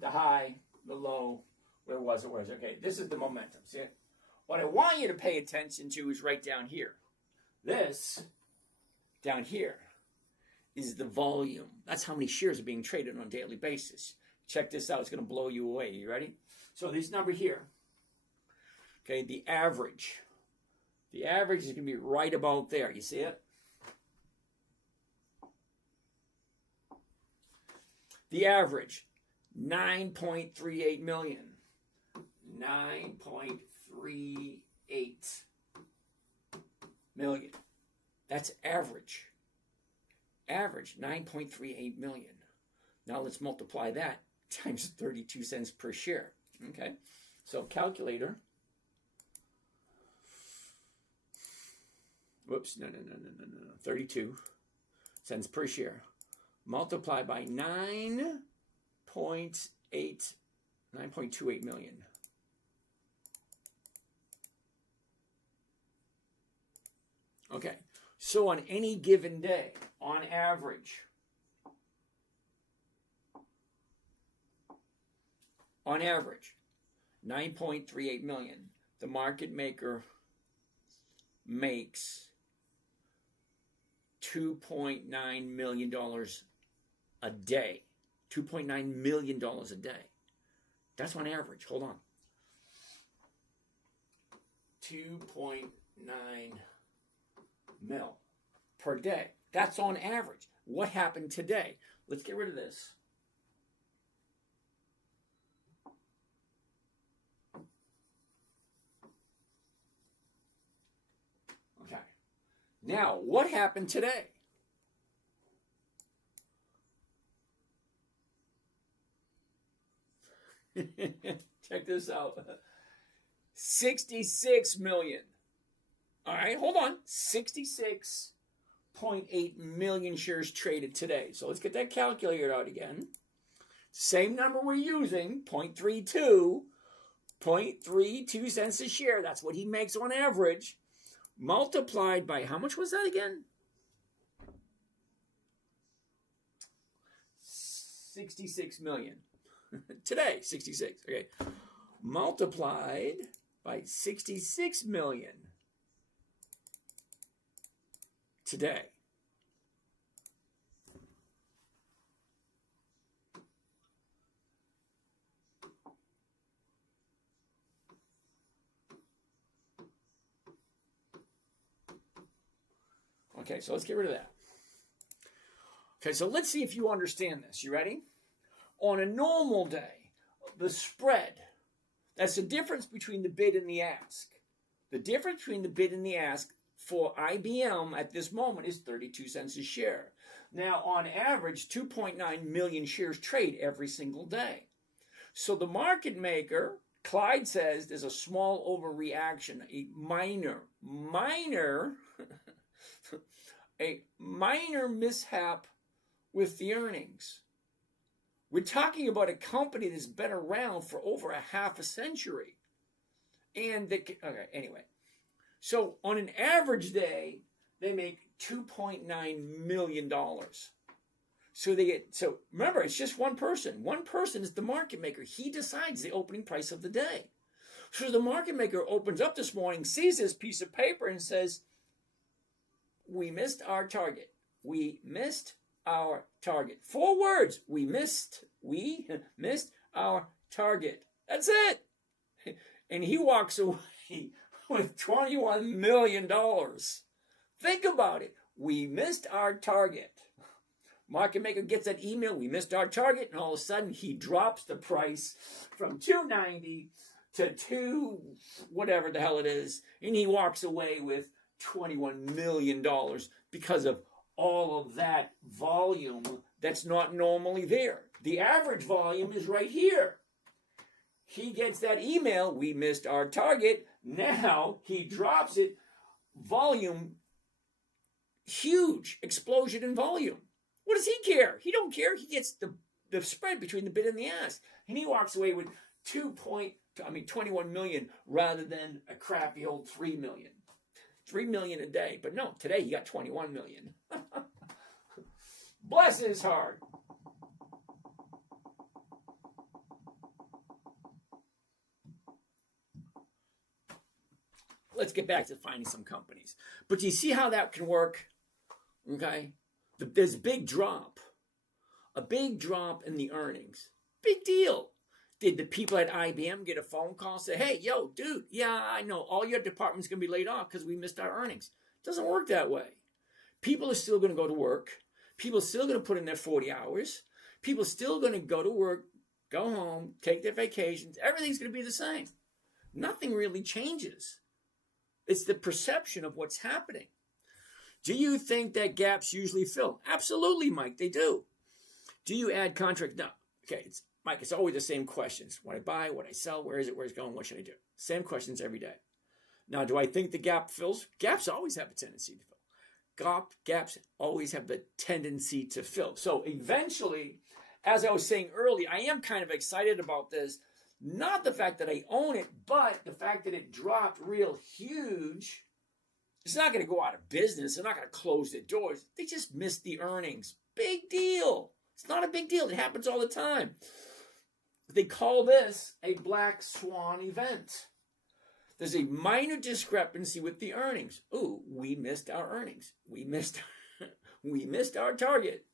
The high, the low, where was it? Okay, this is the momentum. See it? What I want you to pay attention to is right down here. This, down here, is the volume. That's how many shares are being traded on a daily basis. Check this out. It's going to blow you away. You ready? So this number here, okay, the average. The average is going to be right about there. You see it? The average, 9.38 million. 9.38 million. That's average. Average, 9.38 million. Now let's multiply that times 32 cents per share. Okay, so calculator. Whoops, no. 32 cents per share. Multiply by 9.28 million. Okay, so on any given day, on average, 9.38 million, the market maker makes $2.9 million a day. $2.9 million a day. That's on average. Hold on. 2.9 mil per day. That's on average. What happened today? Let's get rid of this. Okay. Now, what happened today? Check this out. 66 million. All right, hold on. 66.8 million shares traded today. So let's get that calculator out again. Same number we're using, 0.32. 0.32 cents a share. That's what he makes on average. Multiplied by, how much was that again? 66 million. Today, 66. Okay. Multiplied by 66 million today. Okay, so let's get rid of that. Okay, so let's see if you understand this. You ready? On a normal day, the spread, that's the difference between the bid and the ask. The difference between the bid and the ask for IBM at this moment is 32 cents a share. Now, on average, 2.9 million shares trade every single day. So the market maker, Clyde says, there's a small overreaction, a minor a minor mishap with the earnings. We're talking about a company that's been around for over a half a century. And anyway. So on an average day, they make $2.9 million. So remember, it's just one person. One person is the market maker. He decides the opening price of the day. So the market maker opens up this morning, sees this piece of paper and says, we missed our target. We missed our target. 4 words. We missed our target. That's it. And he walks away with $21 million. Think about it. We missed our target. Market maker gets that email, we missed our target, and all of a sudden he drops the price from $2.90 to $2, whatever the hell it is, and he walks away with $21 million because of all of that volume that's not normally there. The average volume is right here. He gets that email, we missed our target. Now he drops it. Volume, huge explosion in volume. What does he care? He don't care. He gets the spread between the bid and the ask. And he walks away with 21 million rather than a crappy old 3 million. 3 million a day. But no, today he got 21 million. Bless his heart. Let's get back to finding some companies. But you see how that can work? Okay? There's a big drop in the earnings. Big deal. Did the people at IBM get a phone call, say, hey, yo, dude, yeah, I know, all your department's going to be laid off because we missed our earnings? It doesn't work that way. People are still going to go to work. People are still going to put in their 40 hours. People are still going to go to work, go home, take their vacations. Everything's going to be the same. Nothing really changes. It's the perception of what's happening. Do you think that gaps usually fill? Absolutely, Mike, they do. Do you add contracts? No. Okay, Mike, it's always the same questions. What I buy, what I sell, where is it, where's it going, what should I do? Same questions every day. Now, do I think the gap fills? Gaps always have a tendency to fill. Gaps always have the tendency to fill. So eventually, as I was saying earlier, I am kind of excited about this. Not the fact that I own it, but the fact that it dropped real huge. It's not going to go out of business. They're not going to close their doors. They just missed the earnings. Big deal. It's not a big deal. It happens all the time. They call this a black swan event. There's a minor discrepancy with the earnings. Ooh, we missed our earnings. We missed our target.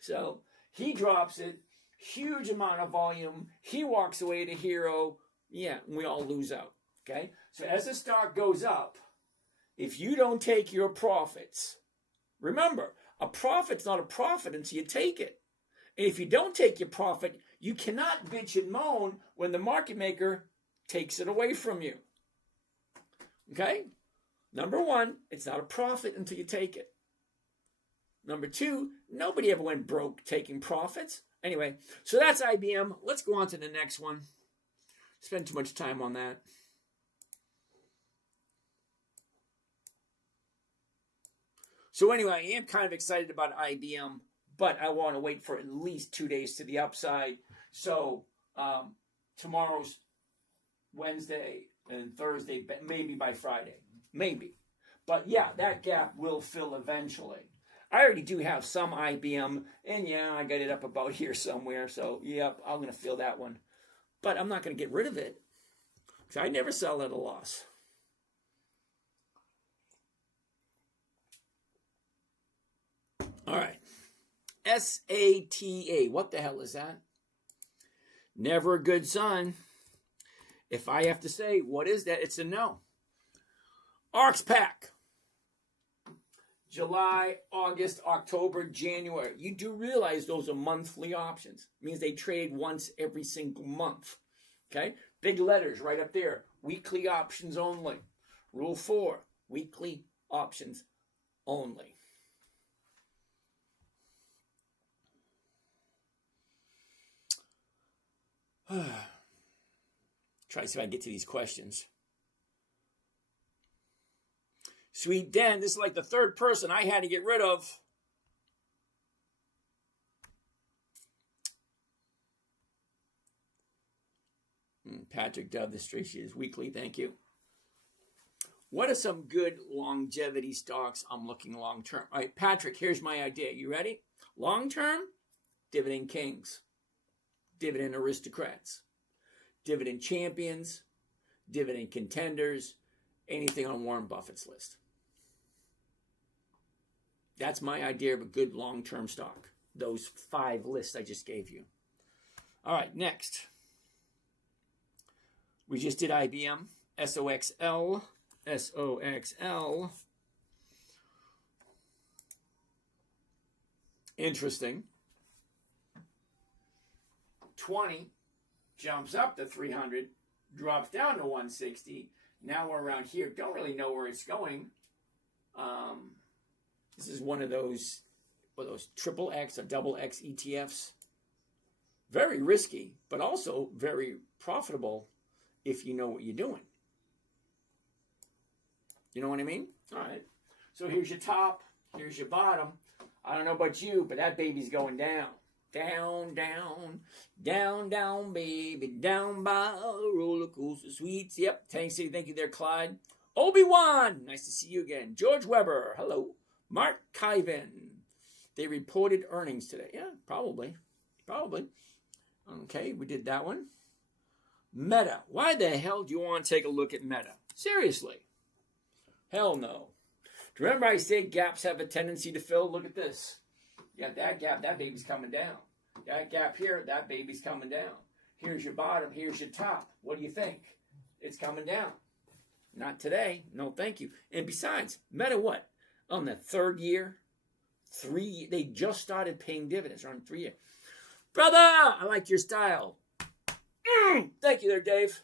So he drops it. Huge amount of volume. He walks away to hero. Yeah, and we all lose out. Okay? So as the stock goes up, if you don't take your profits, remember, a profit's not a profit until you take it. And if you don't take your profit, you cannot bitch and moan when the market maker takes it away from you. Okay? Number one, it's not a profit until you take it. Number two, nobody ever went broke taking profits. Anyway, so that's IBM. Let's go on to the next one. Spend too much time on that. So anyway, I am kind of excited about IBM, but I want to wait for at least 2 days to the upside. So tomorrow's Wednesday and Thursday, maybe by Friday. Maybe. But yeah, that gap will fill eventually. I already do have some IBM, and yeah, I got it up about here somewhere. So, yep, I'm going to fill that one. But I'm not going to get rid of it, because I never sell at a loss. All right. SATA. What the hell is that? Never a good sign. If I have to say, what is that? It's a no. ARX-Pack. July, August, October, January. You do realize those are monthly options. It means they trade once every single month. Okay? Big letters right up there. Weekly options only. Rule 4. Weekly options only. Try to see if I can get to these questions. Sweet Den, this is like the third person I had to get rid of. Patrick Dove, this streak is weekly. Thank you. What are some good longevity stocks I'm looking long term? All right, Patrick, here's my idea. You ready? Long term, Dividend Kings, Dividend Aristocrats, Dividend Champions, Dividend Contenders, anything on Warren Buffett's list. That's my idea of a good long-term stock. Those 5 lists I just gave you. All right, next. We just did IBM, SOXL, SOXL. Interesting. 20 jumps up to 300, drops down to 160. Now we're around here. Don't really know where it's going. This is one of those triple X or double X ETFs. Very risky, but also very profitable if you know what you're doing. You know what I mean? All right. So here's your top. Here's your bottom. I don't know about you, but that baby's going down. Down, down, down, down, baby, down by the roller coaster suites. Yep, thank you there, Clyde. Obi-Wan, nice to see you again. George Weber, hello. Mark Kyvan, they reported earnings today. Yeah, probably. Okay, we did that one. Meta, why the hell do you want to take a look at Meta? Seriously. Hell no. Do you remember I said gaps have a tendency to fill? Look at this. You got that gap, that baby's coming down. That gap here, that baby's coming down. Here's your bottom, here's your top. What do you think? It's coming down. Not today. No, thank you. And besides, Meta what? On the third year? They just started paying dividends around 3 years. Brother, I like your style. Thank you there, Dave.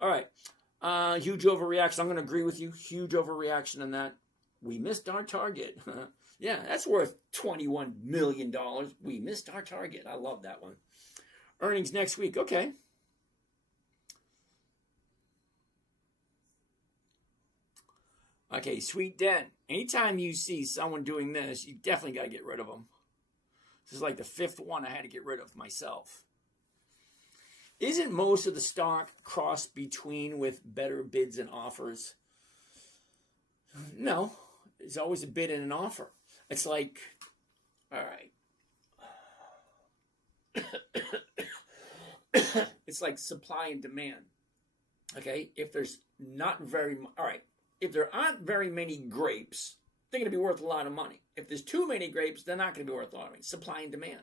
All right. Huge overreaction. I'm going to agree with you. Huge overreaction on that. We missed our target. Yeah, that's worth $21 million. We missed our target. I love that one. Earnings next week. Okay. Okay, Sweet Den. Anytime you see someone doing this, you definitely got to get rid of them. This is like the 5th one I had to get rid of myself. Isn't most of the stock crossed between with better bids and offers? No. There's always a bid and an offer. It's like, all right. It's like supply and demand. Okay? If there's not very, all right. If there aren't very many grapes, they're going to be worth a lot of money. If there's too many grapes, they're not going to be worth a lot of money. Supply and demand.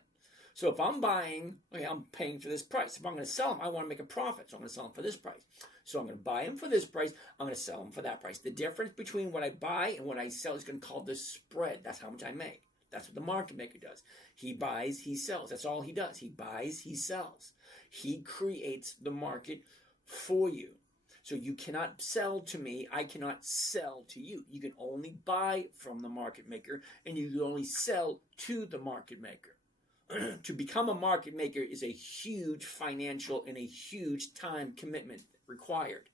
So if I'm buying, okay, I'm paying for this price. If I'm going to sell them, I want to make a profit. So I'm going to sell them for this price. So I'm going to buy them for this price. I'm going to sell them for that price. The difference between what I buy and what I sell is going to be called the spread. That's how much I make. That's what the market maker does. He buys, he sells. That's all he does. He buys, he sells. He creates the market for you. So you cannot sell to me. I cannot sell to you. You can only buy from the market maker, and you can only sell to the market maker. To become a market maker is a huge financial and a huge time commitment required.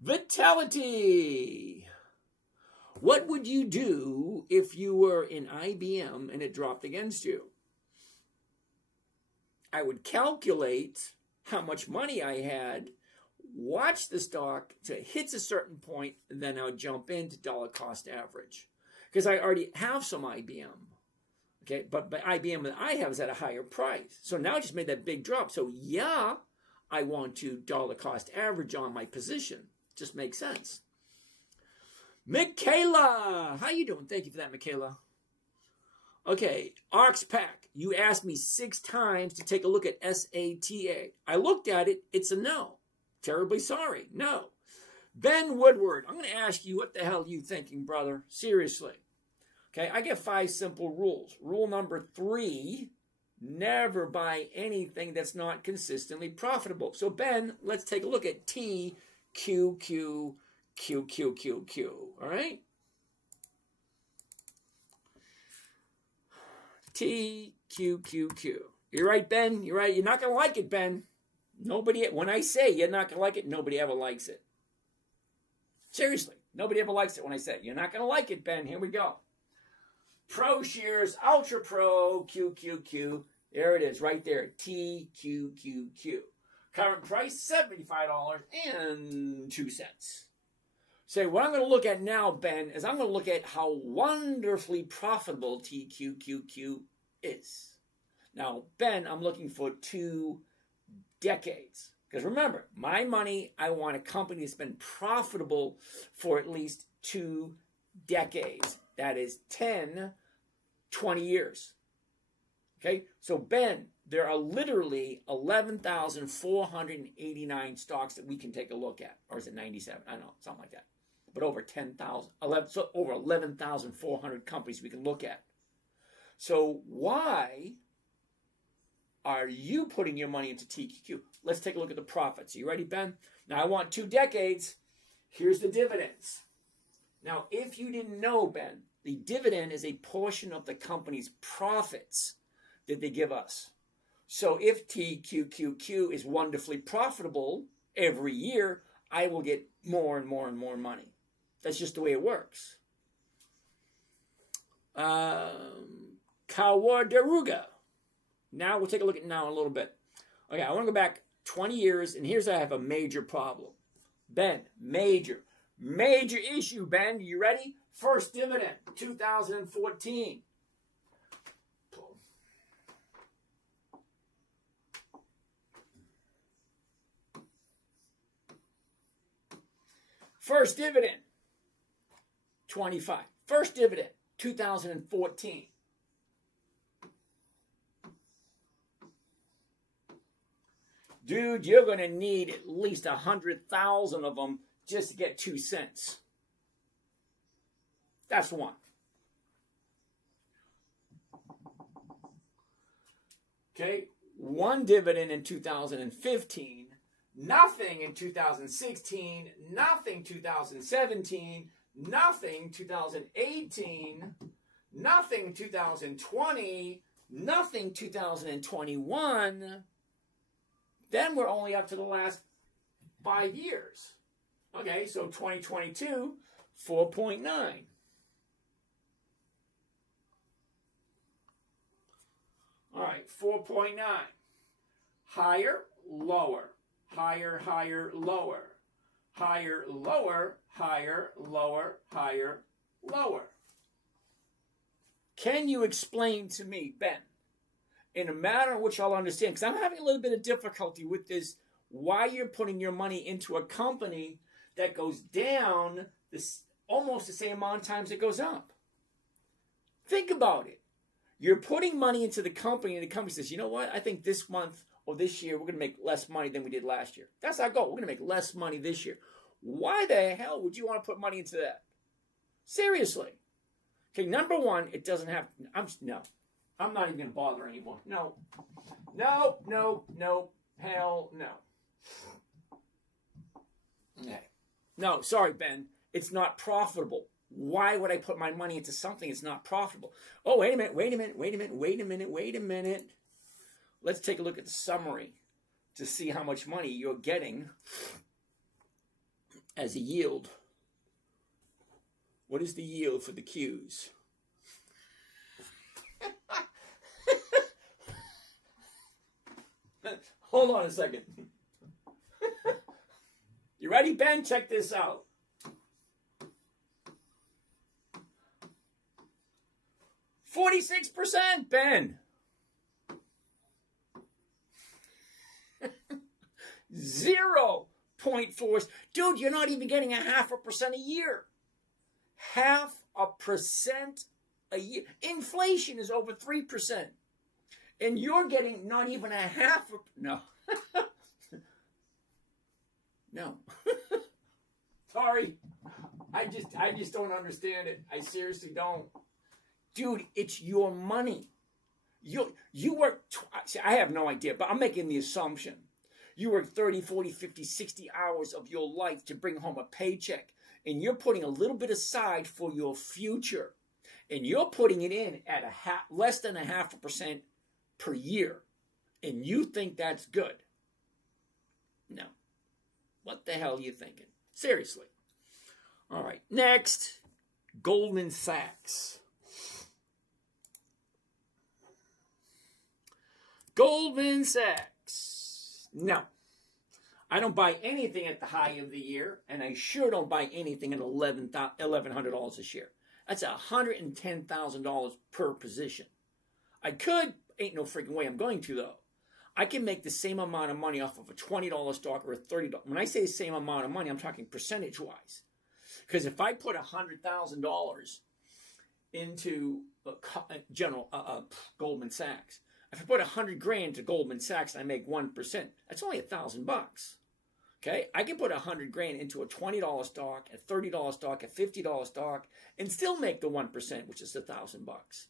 Vitality. What would you do if you were in IBM and it dropped against you? I would calculate how much money I had, watch the stock till it hits a certain point, and then I'll jump into dollar cost average. Because I already have some IBM. Okay, but IBM that I have is at a higher price. So now I just made that big drop. So yeah, I want to dollar cost average on my position. Just makes sense. Michaela, how you doing? Thank you for that, Michaela. Okay, Oxpack, you asked me 6 times to take a look at SATA. I looked at it. It's a no. Terribly sorry. No. Ben Woodward, I'm going to ask you, what the hell are you thinking, brother? Seriously. Okay, I get 5 simple rules. Rule number 3, never buy anything that's not consistently profitable. So, Ben, let's take a look at TQQQQQQ. All right? TQQQ. You're right, Ben. You're right. You're not going to like it, Ben. Nobody, when I say you're not going to like it, nobody ever likes it. Seriously, nobody ever likes it when I say it. You're not going to like it, Ben. Here we go. Pro Shears, Ultra Pro, QQQ. There it is, right there. TQQQ. Current price, $75.02. So what I'm going to look at now, Ben, is I'm going to look at how wonderfully profitable TQQQ is. Now, Ben, I'm looking for 2 decades. Because remember, my money, I want a company that's been profitable for at least 2 decades. That is 10, 20 years. Okay? So, Ben, there are literally 11,489 stocks that we can take a look at. Or is it 97? I don't know, something like that. But over 10,000, so over 11,400 companies we can look at. So why are you putting your money into TQQ? Let's take a look at the profits. Are you ready, Ben? Now, I want 2 decades. Here's the dividends. Now, if you didn't know, Ben, the dividend is a portion of the company's profits that they give us. So if TQQQ is wonderfully profitable every year, I will get more and more and more money. That's just the way it works. Kawaderuga. Now we'll take a look at now in a little bit. Okay, I want to go back 20 years, and here's I have a major problem. Ben, major issue, Ben. You ready? First dividend, 2014. First dividend, 25. First dividend, 2014. Dude, you're going to need at least 100,000 of them just to get 2 cents. That's one. Okay, 1 dividend in 2015. Nothing in 2016, nothing 2017, nothing 2018, nothing 2020, nothing 2021. Then we're only up to the last 5 years. Okay, so 2022, 4.9. All right, 4.9. Higher, lower. Higher, higher, lower. Higher, lower, higher, lower, higher, lower. Can you explain to me, Ben, in a manner in which I'll understand, because I'm having a little bit of difficulty with this, why you're putting your money into a company that goes down this almost the same amount of times it goes up? Think about it. You're putting money into the company, and the company says, you know what, I think this month or this year, we're going to make less money than we did last year. That's our goal. We're going to make less money this year. Why the hell would you want to put money into that? Seriously. Okay, number one, it doesn't have, I'm not even going to bother anymore. No, hell no. Okay. No, sorry, Ben. It's not profitable. Why would I put my money into something that's not profitable? Oh, wait a minute. Let's take a look at the summary to see how much money you're getting as a yield. What is the yield for the Qs? Hold on a second. You ready, Ben? Check this out. %, Ben. 0.4. Dude, you're not even getting 0.5% a year. 0.5% a year. Inflation is over 3%. And you're getting not even 0.5. No. No. Sorry. I just don't understand it. I seriously don't. Dude, it's your money. You work, see, I have no idea, but I'm making the assumption. You work 30, 40, 50, 60 hours of your life to bring home a paycheck. And you're putting a little bit aside for your future. And you're putting it in at less than 0.5% per year. And you think that's good. No. What the hell are you thinking? Seriously. All right. Next, Goldman Sachs. Goldman Sachs. No. I don't buy anything at the high of the year, and I sure don't buy anything at $1,100 a share. That's $110,000 per position. I could, ain't no freaking way I'm going to, though. I can make the same amount of money off of a $20 stock or a $30. When I say the same amount of money, I'm talking percentage-wise. Because if I put $100,000 into Goldman Sachs, if I put $100,000 to Goldman Sachs and I make 1%, that's only $1,000. Okay, I can put $100,000 into a $20 stock, a $30 stock, a $50 stock, and still make the 1%, which is $1,000.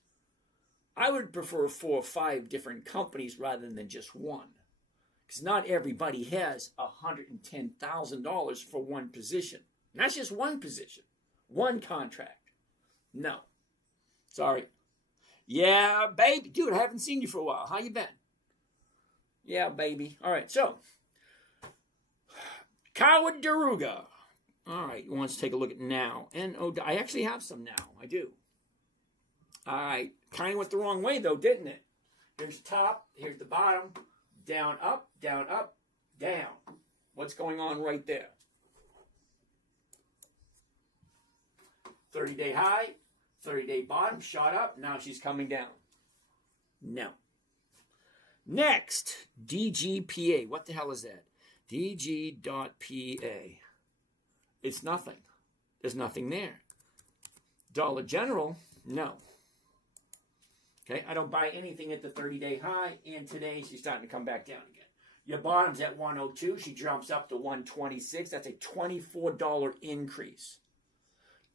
I would prefer 4 or 5 different companies rather than just one, because not everybody has $110,000 for one position. And that's just one position, one contract. No, sorry. Yeah, baby. Dude, I haven't seen you for a while. How you been? Yeah, baby. All right, so Coward Daruga. All right, you want to take a look at now. I actually have some now. I do. All right, kind of went the wrong way, though, didn't it? Here's the top. Here's the bottom. Down, up, down, up, down. What's going on right there? 30-day high. 30-day bottom, shot up, now she's coming down. No. Next, DGPA. What the hell is that? DG.PA. It's nothing. There's nothing there. Dollar General, no. Okay, I don't buy anything at the 30-day high, and today she's starting to come back down again. Your bottom's at 102, she jumps up to 126. That's a $24 increase.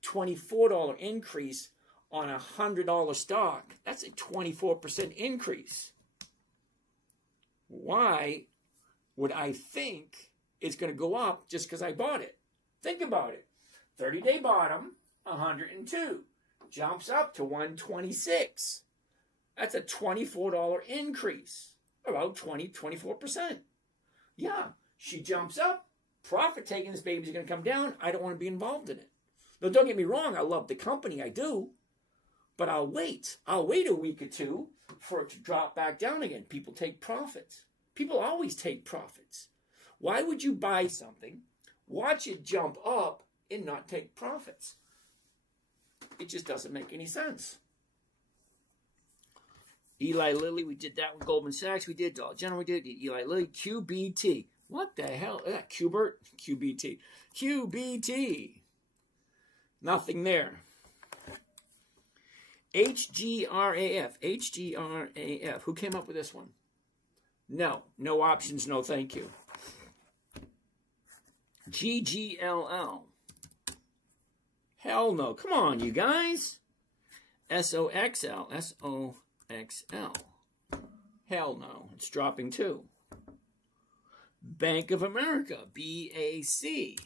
$24 increase on a $100 stock. That's a 24% increase. Why would I think it's going to go up just because I bought it? Think about it. 30-day bottom, 102. Jumps up to 126. That's a $24 increase. About 24%. Yeah, she jumps up. Profit taking, this baby's going to come down. I don't want to be involved in it. Now, don't get me wrong. I love the company. I do. But I'll wait. I'll wait a week or two for it to drop back down again. People take profits. People always take profits. Why would you buy something, watch it jump up, and not take profits? It just doesn't make any sense. Eli Lilly, we did that with Goldman Sachs. We did Dollar General. We did Eli Lilly. QBT. What the hell? Is that Qbert? QBT. QBT. Nothing there. HGRAF. HGRAF. Who came up with this one? No. No options. No thank you. GGLL. Hell no. Come on, you guys. SOXL. SOXL. Hell no. It's dropping too. Bank of America. BAC.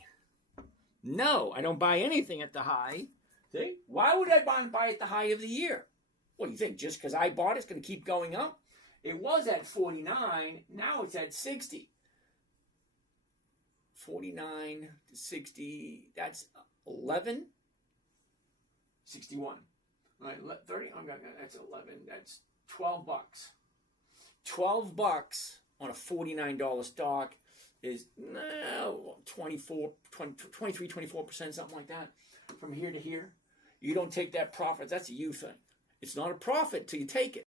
No. I don't buy anything at the high. See? Why would I buy at the high of the year? What do you think? Just because I bought it, it's going to keep going up? It was at 49. Now it's at 60. 49 to 60. That's 11. 61. All right, 30. That's 11. That's $12. $12 on a $49 stock is 23, 24%, something like that, from here to here. You don't take that profit. That's a you thing. It's not a profit till you take it.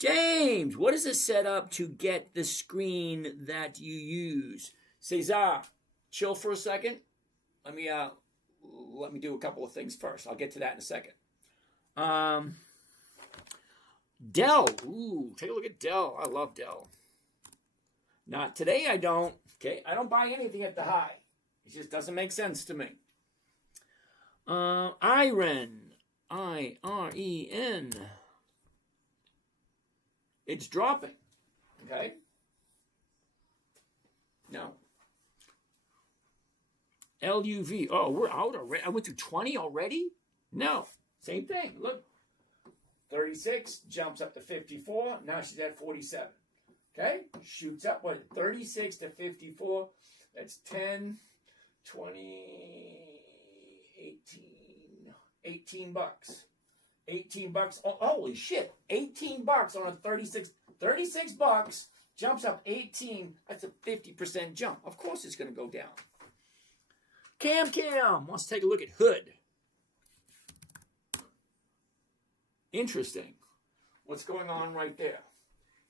James, what is the setup to get the screen that you use? Cesar, chill for a second. Let me do a couple of things first. I'll get to that in a second. Dell. Ooh, take a look at Dell. I love Dell. Not today, I don't. Okay, I don't buy anything at the high. It just doesn't make sense to me. Iren. I-R-E-N. It's dropping. Okay? No. LUV. Oh, we're out already. I went to 20 already? No. Same thing. Look. 36 jumps up to 54. Now she's at 47. Okay? Shoots up. What? 36 to 54. That's 10, 20, 18. 18 bucks. 18 bucks. Oh, holy shit. 18 bucks on a 36. 36 bucks jumps up 18. That's a 50% jump. Of course it's going to go down. Cam wants to take a look at Hood. Interesting. What's going on right there?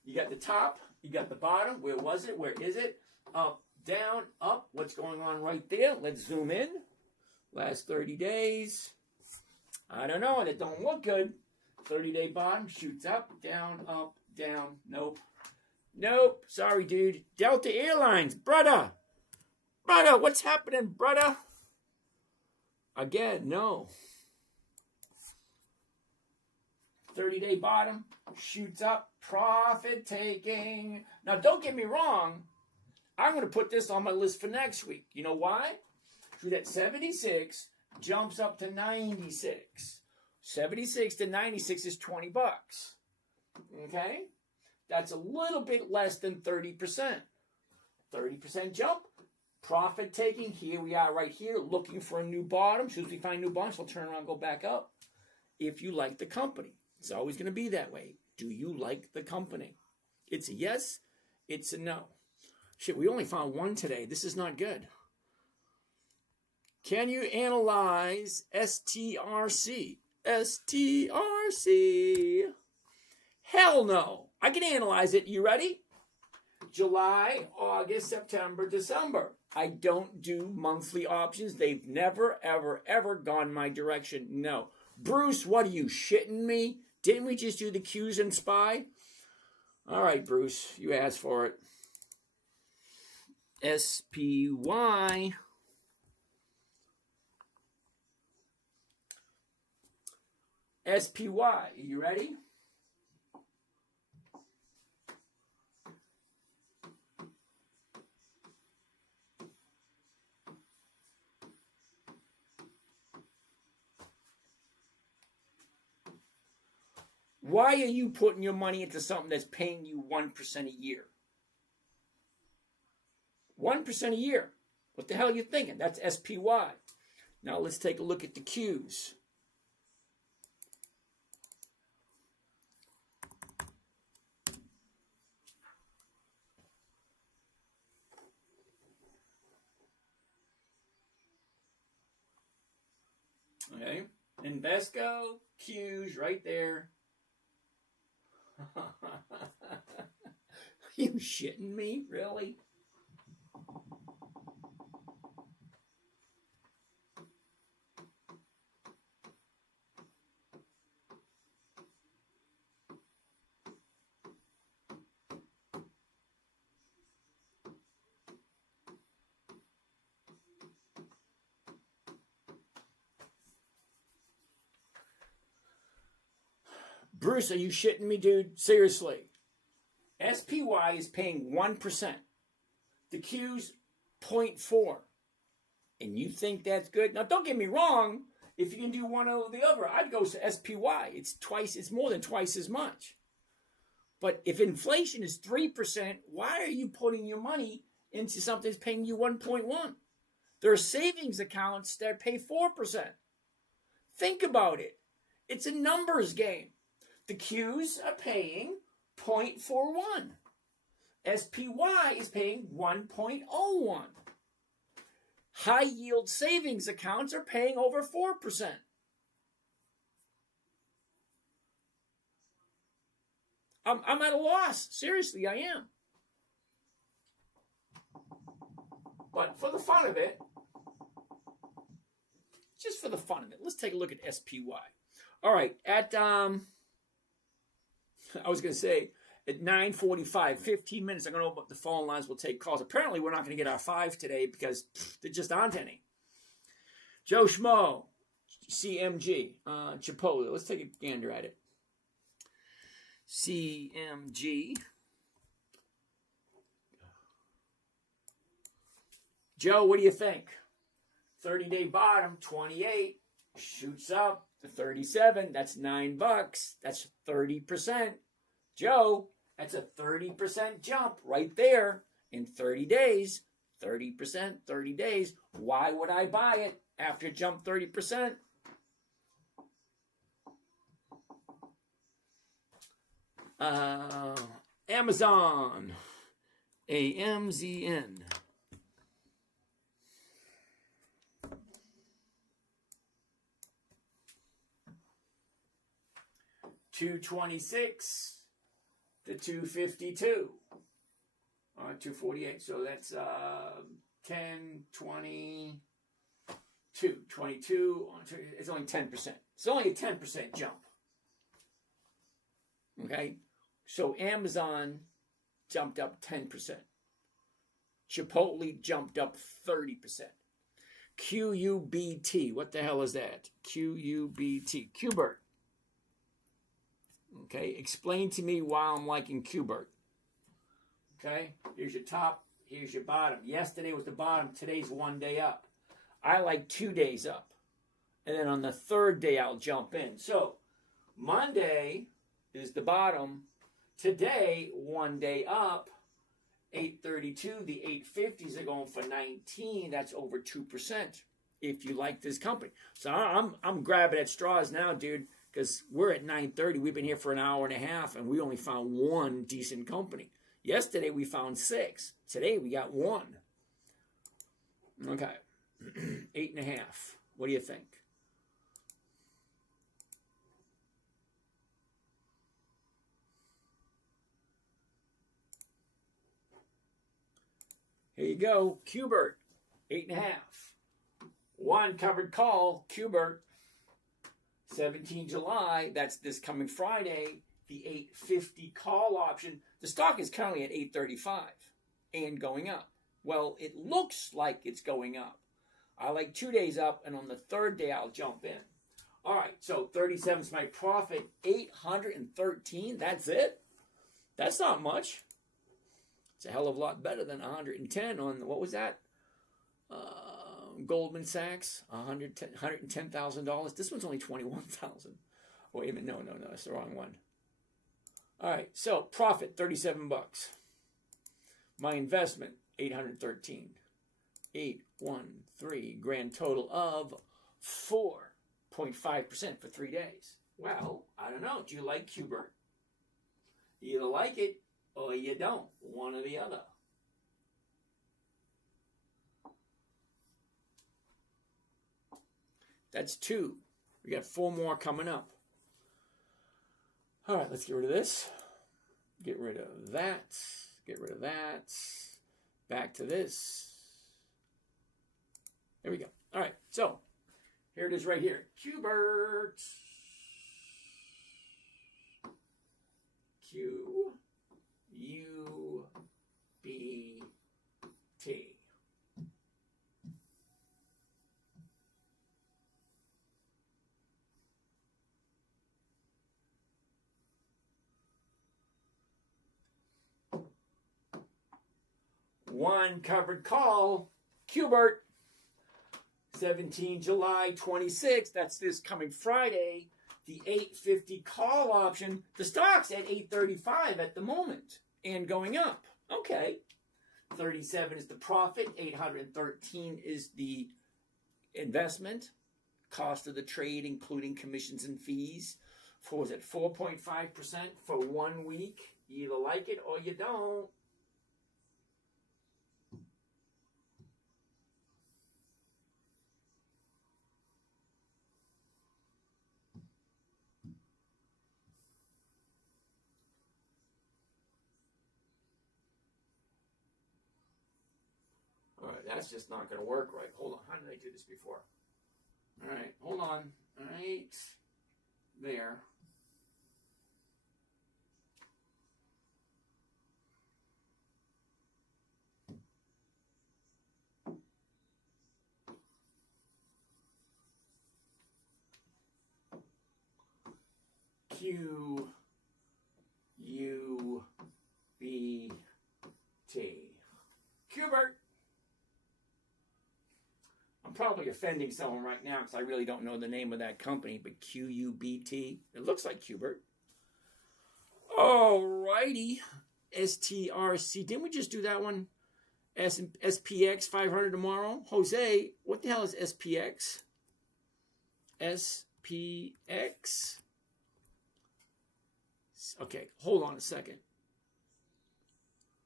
You got the top. You got the bottom. Where was it? Where is it? Up, down, up. What's going on right there? Let's zoom in. Last 30 days. I don't know. It don't look good. 30-day bottom shoots up, down, Nope. Nope. Sorry, dude. Delta Airlines. Brother, what's happening, brother? Again, no. 30-day bottom shoots up. Profit taking. Now, don't get me wrong. I'm going to put this on my list for next week. You know why? Through that 76 jumps up to 96. 76 to 96 is 20 bucks. Okay? That's a little bit less than 30%. 30% jump. Profit taking. Here we are right here looking for a new bottom. As soon as we find new bottoms, we'll turn around and go back up. If you like the company. It's always going to be that way. Do you like the company? It's a yes. It's a no. Shit, we only found one today. This is not good. Can you analyze STRC? STRC. Hell no. I can analyze it. You ready? July, August, September, December. I don't do monthly options. They've never, ever, ever gone my direction. No. Bruce, what are you, shitting me? Didn't we just do the Qs and SPY? All right, Bruce, you asked for it. SPY. SPY, you ready? Why are you putting your money into something that's paying you 1% a year? 1% a year. What the hell are you thinking? That's SPY. Now let's take a look at the Qs. Okay. Invesco, Qs right there. You shitting me? Really? Bruce, are you shitting me, dude? Seriously. SPY is paying 1%. The Q's 0.4. And you think that's good? Now, don't get me wrong. If you can do one over the other, I'd go to SPY. It's more than twice as much. But if inflation is 3%, why are you putting your money into something that's paying you 1.1? There are savings accounts that pay 4%. Think about it. It's a numbers game. The Qs are paying 0.41. SPY is paying 1.01. High yield savings accounts are paying over 4%. I'm at a loss. Seriously, I am. But for the fun of it, just for the fun of it, let's take a look at SPY. All right, at I was going to say at 9:45, 15 minutes, I'm going to open up the phone lines. We'll take calls. Apparently, we're not going to get our 5 today because there just aren't any. Joe Schmo, CMG, Chipotle. Let's take a gander at it. CMG. Joe, what do you think? 30-day bottom, 28, shoots up to 37. That's $9. That's 30%. Joe, that's a 30% jump right there in 30 days. 30%, 30 days. Why would I buy it after it jumped 30%? Amazon, AMZN. 226 to 252. 248. So that's 10, 22. 22. It's only 10%. It's only a 10% jump. Okay? So Amazon jumped up 10%. Chipotle jumped up 30%. QUBT. What the hell is that? QUBT. Qbert. Okay, explain to me why I'm liking Qbert. Okay, here's your top, here's your bottom. Yesterday was the bottom, today's 1 day up. I like 2 days up. And then on the third day, I'll jump in. So, Monday is the bottom. Today, 1 day up. 832, the 850s are going for 19. That's over 2% if you like this company. So I'm grabbing at straws now, dude. Because we're at 9:30. We've been here for an hour and a half, and we only found one decent company. Yesterday, we found 6. Today, we got 1. Okay. 8.5. What do you think? Here you go. Qbert. 8.5. 1 covered call. Qbert. 17 July, that's this coming Friday, the 850 call option. The stock is currently at 835 and going up. Well, it looks like it's going up. I like 2 days up, and on the third day, I'll jump in. All right, so 37 is my profit. 813, that's it? That's not much. It's a hell of a lot better than 110 on, what was that? Goldman Sachs, $110,000. This one's only $21,000. Wait a minute, no, that's the wrong one. All right, so profit, $37. My investment, 813. 813, grand total of 4.5% for 3 days. Well, I don't know. Do you like Qbert? You either like it or you don't. One or the other. That's 2. We got 4 more coming up. All right, let's get rid of this. Get rid of that. Get rid of that. Back to this. There we go. All right, so here it is right here. Qbert. Q-U-B-T. One covered call, Qbert, 17 July 26. That's this coming Friday. The 850 call option. The stock's at 835 at the moment and going up. Okay. 37 is the profit. 813 is the investment. Cost of the trade, including commissions and fees. what was it, 4.5% for 1 week. You either like it or you don't. All right, that's just not going to work right. Hold on. How did I do this before? All right, hold on. All right, there. Q U B T. Qbert. I'm probably offending someone right now because I really don't know the name of that company, but QUBT. It looks like Qbert. Alrighty. STRC. Didn't we just do that one? SPX 500 tomorrow. Jose, what the hell is SPX? SPX. Okay, hold on a second.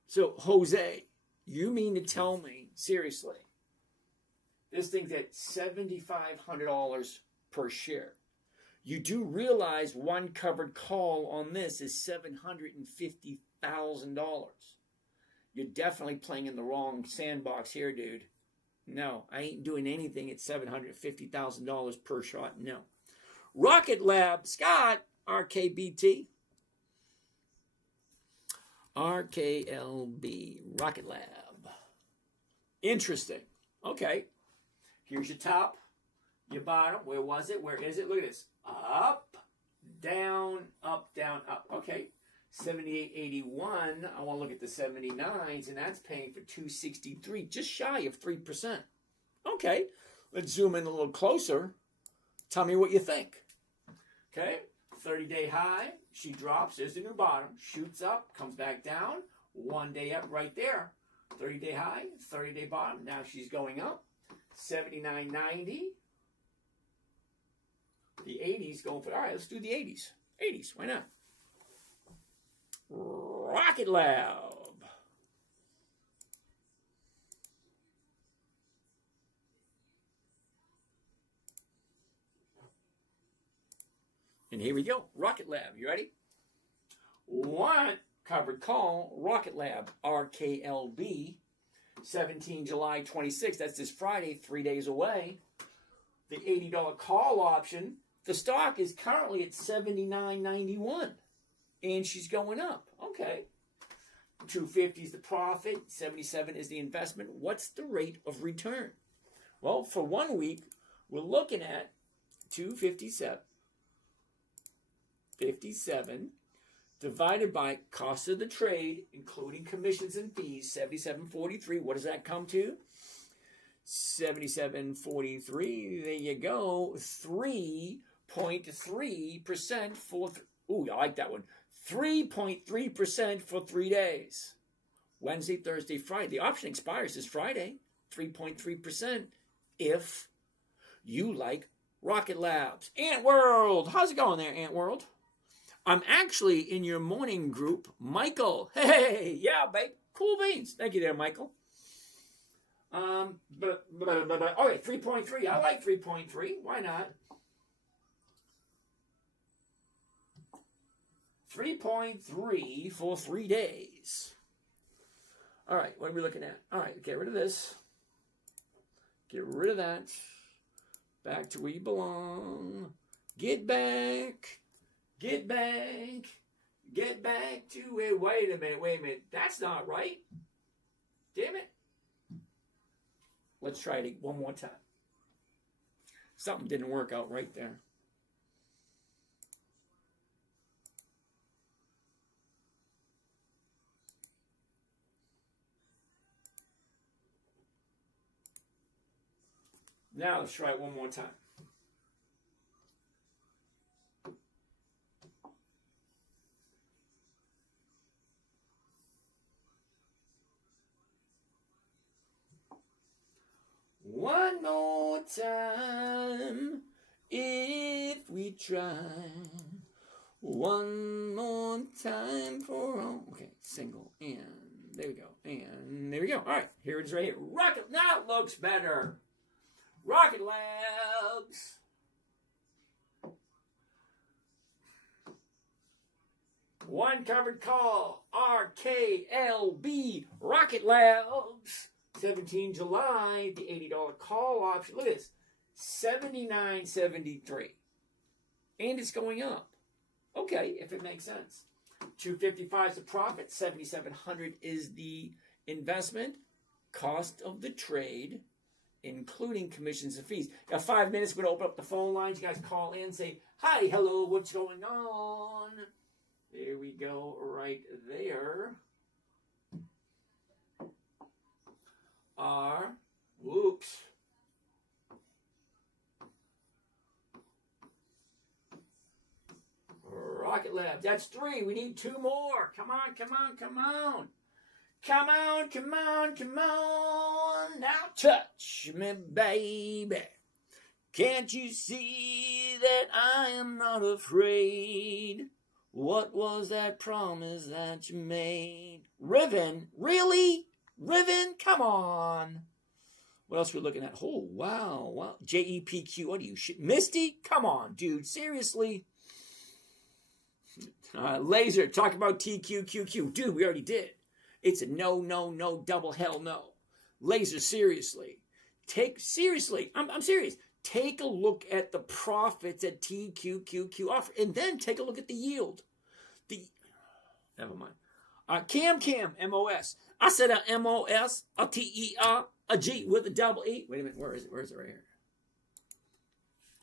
So, Jose, you mean to tell me, seriously, this thing's at $7,500 per share. You do realize one covered call on this is $750,000. You're definitely playing in the wrong sandbox here, dude. No, I ain't doing anything at $750,000 per shot. No. Rocket Lab, Scott, RKBT. RKLB, Rocket Lab. Interesting. Okay. Here's your top, your bottom. Where was it? Where is it? Look at this. Up, down, up, down, up. Okay. 78.81. I want to look at the 79s, and that's paying for 263, just shy of 3%. Okay. Let's zoom in a little closer. Tell me what you think. Okay. 30-day high. She drops. There's the new bottom. Shoots up. Comes back down. 1 day up right there. 30-day high. 30-day bottom. Now she's going up. 79.90. The 80s going for... All right, let's do the 80s. 80s. Why not? Rocket Lab. And here we go. Rocket Lab. You ready? One covered call. Rocket Lab. RKLB. 17 July 26. That's this Friday. 3 days away. The $80 call option. The stock is currently at $79.91. And she's going up. Okay. 250 is the profit. 77 is the investment. What's the rate of return? Well, for 1 week, we're looking at 257 divided by cost of the trade, including commissions and fees, 77.43. What does that come to? 77.43. There you go. 3.3% for... Ooh, I like that one. 3.3% for 3 days. Wednesday, Thursday, Friday. The option expires this Friday. 3.3% if you like Rocket Labs. Ant World. How's it going there, Ant World? I'm actually in your morning group, Michael. Hey, yeah, babe. Cool beans. Thank you there, Michael. Okay, 3.3. I like 3.3. Why not? 3.3 for 3 days. All right, what are we looking at? All right, get rid of this. Get rid of that. Back to where you belong. Get back. Get back. Get back to where... Wait a minute. That's not right. Damn it. Let's try it one more time. Something didn't work out right there. Now let's try it one more time. One more time, if we try. One more time for all. Okay, single. And there we go. And there we go. All right, here it is right here. Rocket. Now it looks better. Rocket Labs. One covered call. RKLB. Rocket Labs. 17 July. The $80 call option. Look at this. $79.73. And it's going up. Okay, if it makes sense. 255 is the profit. 7,700 is the investment. Cost of the trade, including commissions and fees. Got 5 minutes. We're going to open up the phone lines. You guys call in, say, hi, hello, what's going on? There we go, right there. Whoops. Rocket Lab. That's 3. We need 2 more. Come on, come on, come on. Come on, come on, come on. Now touch me, baby. Can't you see that I am not afraid? What was that promise that you made? Riven? Really? Riven? Come on. What else are we looking at? Oh, wow. Wow. JEPQ. What are you? Misty? Come on, dude. Seriously? Laser, talk about TQQQ. Dude, we already did. It's a no, no, no, double hell no. Laser, seriously. Seriously, I'm serious. Take a look at the profits that TQQQ offer, and then take a look at the yield. Never mind. Cam, MOS. I said a MOS, a TER, a G with a double E. Wait a minute, where is it? Where is it right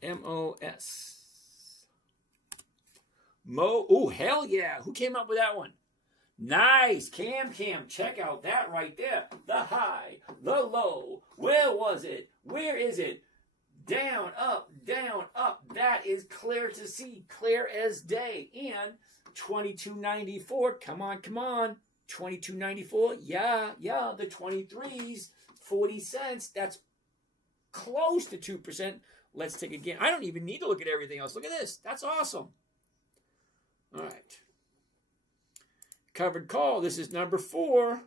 here? MOS. Oh, hell yeah. Who came up with that one? Nice. Cam. Check out that right there. The high, the low. Where was it? Where is it? Down, up, down, up. That is clear to see. Clear as day. And $22.94. Come on. $22.94. Yeah. The 23s, 40 cents. That's close to 2%. Let's take again. I don't even need to look at everything else. Look at this. That's awesome. All right. Covered call. This is number 4.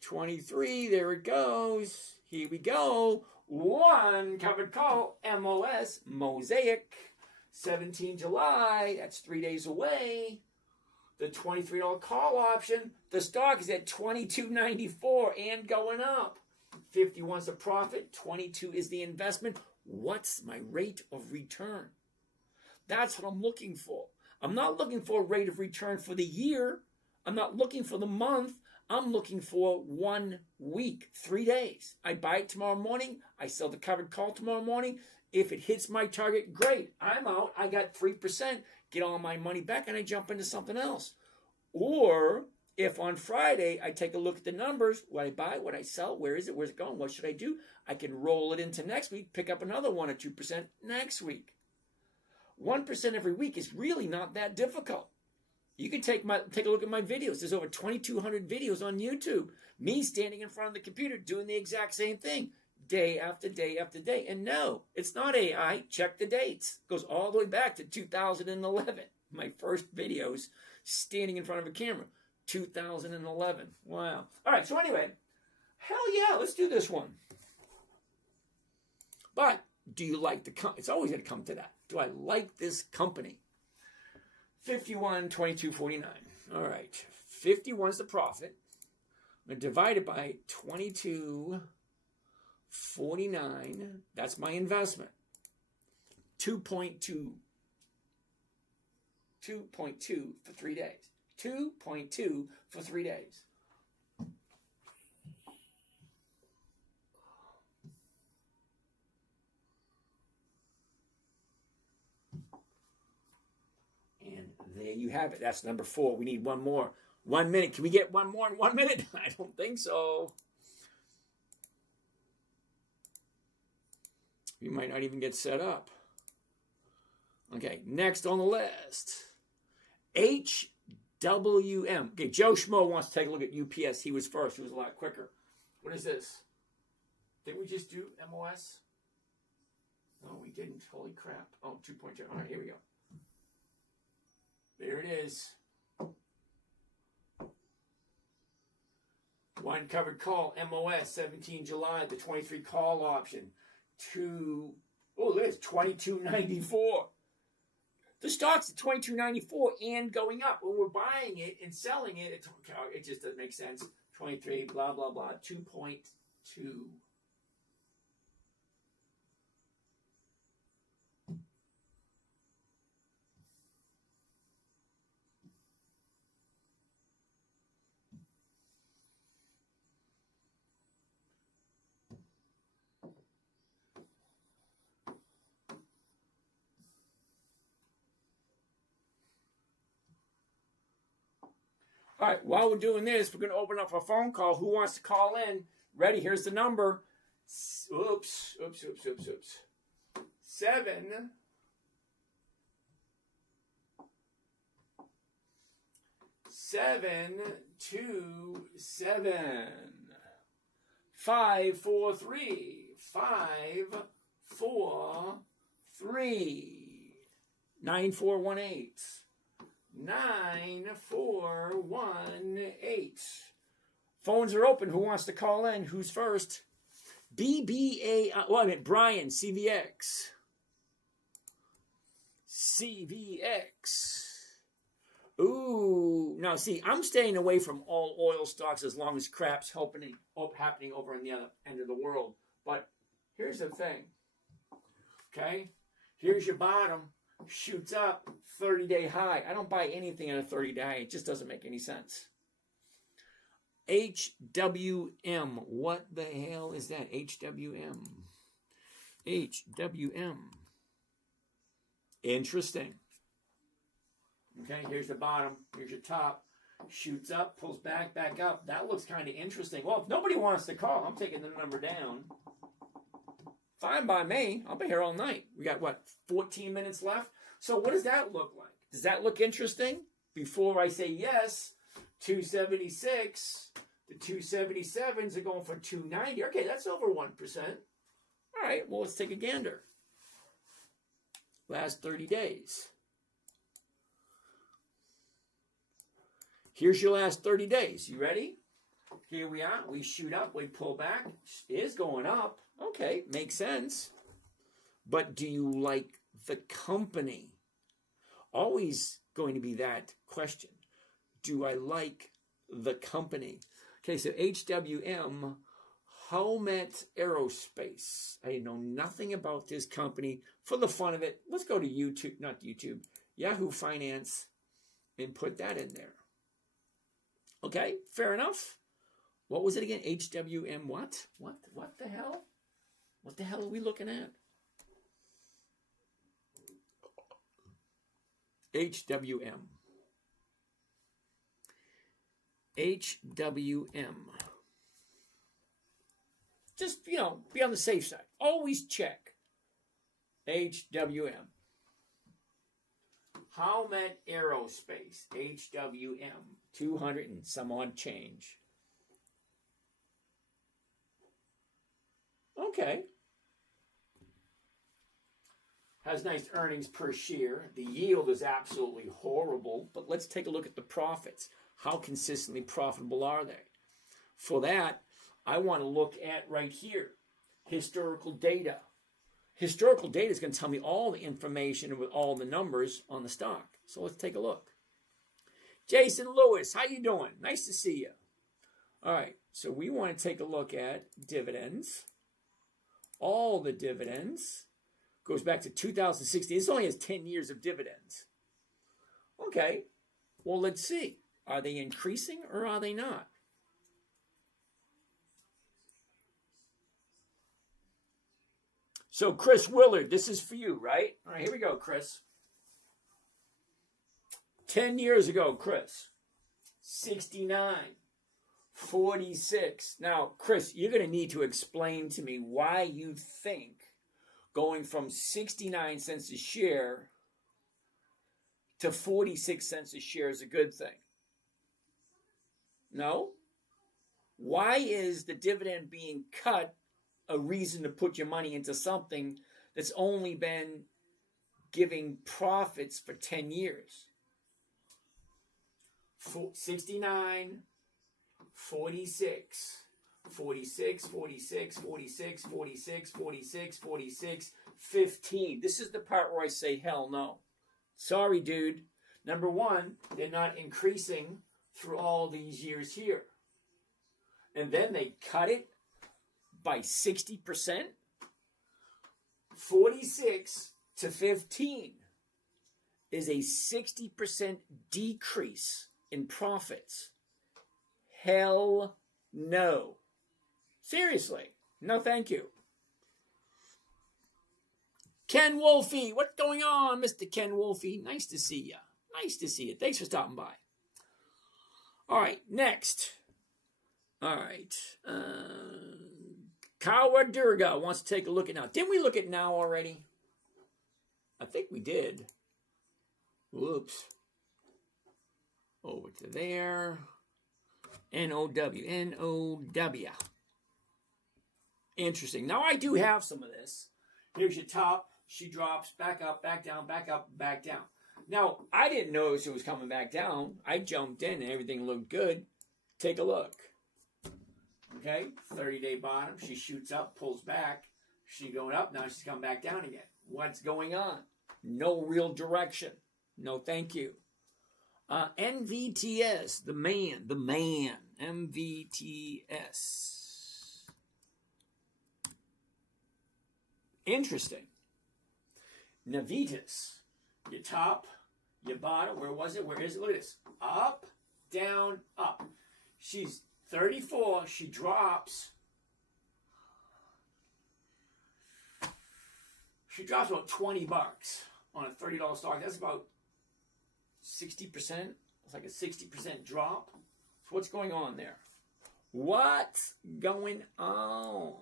23. There it goes. Here we go. 1 covered call. MOS. Mosaic. 17 July. That's 3 days away. The $23 call option. The stock is at $22.94 and going up. 51 is the profit. 22 is the investment. What's my rate of return? That's what I'm looking for. I'm not looking for a rate of return for the year. I'm not looking for the month. I'm looking for 1 week, 3 days. I buy it tomorrow morning. I sell the covered call tomorrow morning. If it hits my target, great. I'm out. I got 3%. Get all my money back and I jump into something else. Or if on Friday I take a look at the numbers, what I buy, what I sell, where is it, where's it going, what should I do? I can roll it into next week, pick up another 1 or 2% next week. 1% every week is really not that difficult. You can take a look at my videos. There's over 2,200 videos on YouTube. Me standing in front of the computer doing the exact same thing day after day after day. And no, it's not AI. Check the dates. It goes all the way back to 2011. My first videos standing in front of a camera. 2011. Wow. All right, so anyway, hell yeah, let's do this one. But do you like the company? It's always going to come to that. Do I like this company? 51, 22, 49. All right. 51 is the profit. I'm going to divide it by 22, 49. That's my investment. 2.2. 2.2 for 3 days. 2.2 for 3 days. And there you have it. That's number 4. We need one more. 1 minute. Can we get one more in 1 minute? I don't think so. We might not even get set up. Okay, next on the list. HWM. Okay, Joe Schmo wants to take a look at UPS. He was first. He was a lot quicker. What is this? Did we just do MOS? No, we didn't. Holy crap. Oh, 2.2. All right, here we go. There it is. One covered call, MOS, 17 July, the 23 call option. There's $22.94. The stock's at $22.94 and going up. When we're buying it and selling it, it just doesn't make sense. 23, blah, blah, blah, 2.2. All right, while we're doing this, we're going to open up a phone call. Who wants to call in? Ready? Here's the number. Oops. 7 2 7 5 4 3 5 4 3 9 4 1 8 9418. Phones are open. Who wants to call in? Who's first? Brian, CVX. Ooh, now see, I'm staying away from all oil stocks as long as crap's happening over in the other end of the world. But here's the thing. Okay? Here's your bottom. Shoots up, 30-day high. I don't buy anything at a 30-day high. It just doesn't make any sense. HWM. What the hell is that? HWM. Interesting. Okay, here's the bottom. Here's your top. Shoots up, pulls back up. That looks kind of interesting. Well, if nobody wants to call, I'm taking the number down. Fine by me. I'll be here all night. We got, 14 minutes left? So what does that look like? Does that look interesting? Before I say yes, 276, the 277s are going for 290. Okay, that's over 1%. All right, well, let's take a gander. Last 30 days. Here's your last 30 days. You ready? Here we are. We shoot up. We pull back. It is going up. Okay, makes sense. But do you like the company? Always going to be that question. Do I like the company? Okay, so HWM, Howmet Aerospace. I know nothing about this company. For the fun of it, let's go to Yahoo Finance, and put that in there. Okay, fair enough. What was it again? HWM what? What the hell? What the hell are we looking at? HWM. Just, be on the safe side. Always check. HWM. Howmet Aerospace. HWM. 200 and some odd change. Okay. Has nice earnings per share. The yield is absolutely horrible, but let's take a look at the profits. How consistently profitable are they? For that, I want to look at right here, historical data. Historical data is going to tell me all the information with all the numbers on the stock. So let's take a look. Jason Lewis, how you doing? Nice to see you. All right, so we want to take a look at dividends. All the dividends. Goes back to 2016. This only has 10 years of dividends. Okay, well, let's see. Are they increasing or are they not? So, Chris Willard, this is for you, right? All right, here we go, Chris. 10 years ago, Chris, 69, 46. Now, Chris, you're going to need to explain to me why you think going from 69 cents a share to 46 cents a share is a good thing. No? Why is the dividend being cut a reason to put your money into something that's only been giving profits for 10 years? 69, 46, 46, 46, 46, 46, 46, 46, 15. This is the part where I say hell no. Sorry, dude. Number one, they're not increasing through all these years here. And then they cut it by 60%. 46 to 15 is a 60% decrease in profits. Hell no. Seriously. No, thank you. Ken Wolfie, what's going on, Mr. Ken Wolfie? Nice to see you. Nice to see you. Thanks for stopping by. All right, next. All right. Kawa Durga wants to take a look at now. Didn't we look at now already? I think we did. Whoops. Over to there. N-O-W. N-O-W. Interesting. Now, I do have some of this. Here's your top. She drops back up, back down, back up, back down. Now, I didn't notice it was coming back down. I jumped in and everything looked good. Take a look. Okay, 30-day bottom. She shoots up, pulls back. She's going up. Now she's coming back down again. What's going on? No real direction. No, thank you. NVTS, the man. MVTS. Interesting. Navitas, your top, your bottom. Where was it? Where is it? Look at this. Up, down, up. She's 34. She drops. She drops about $20 on a $30 stock. That's about 60%. It's like a 60% drop. So what's going on there? What's going on?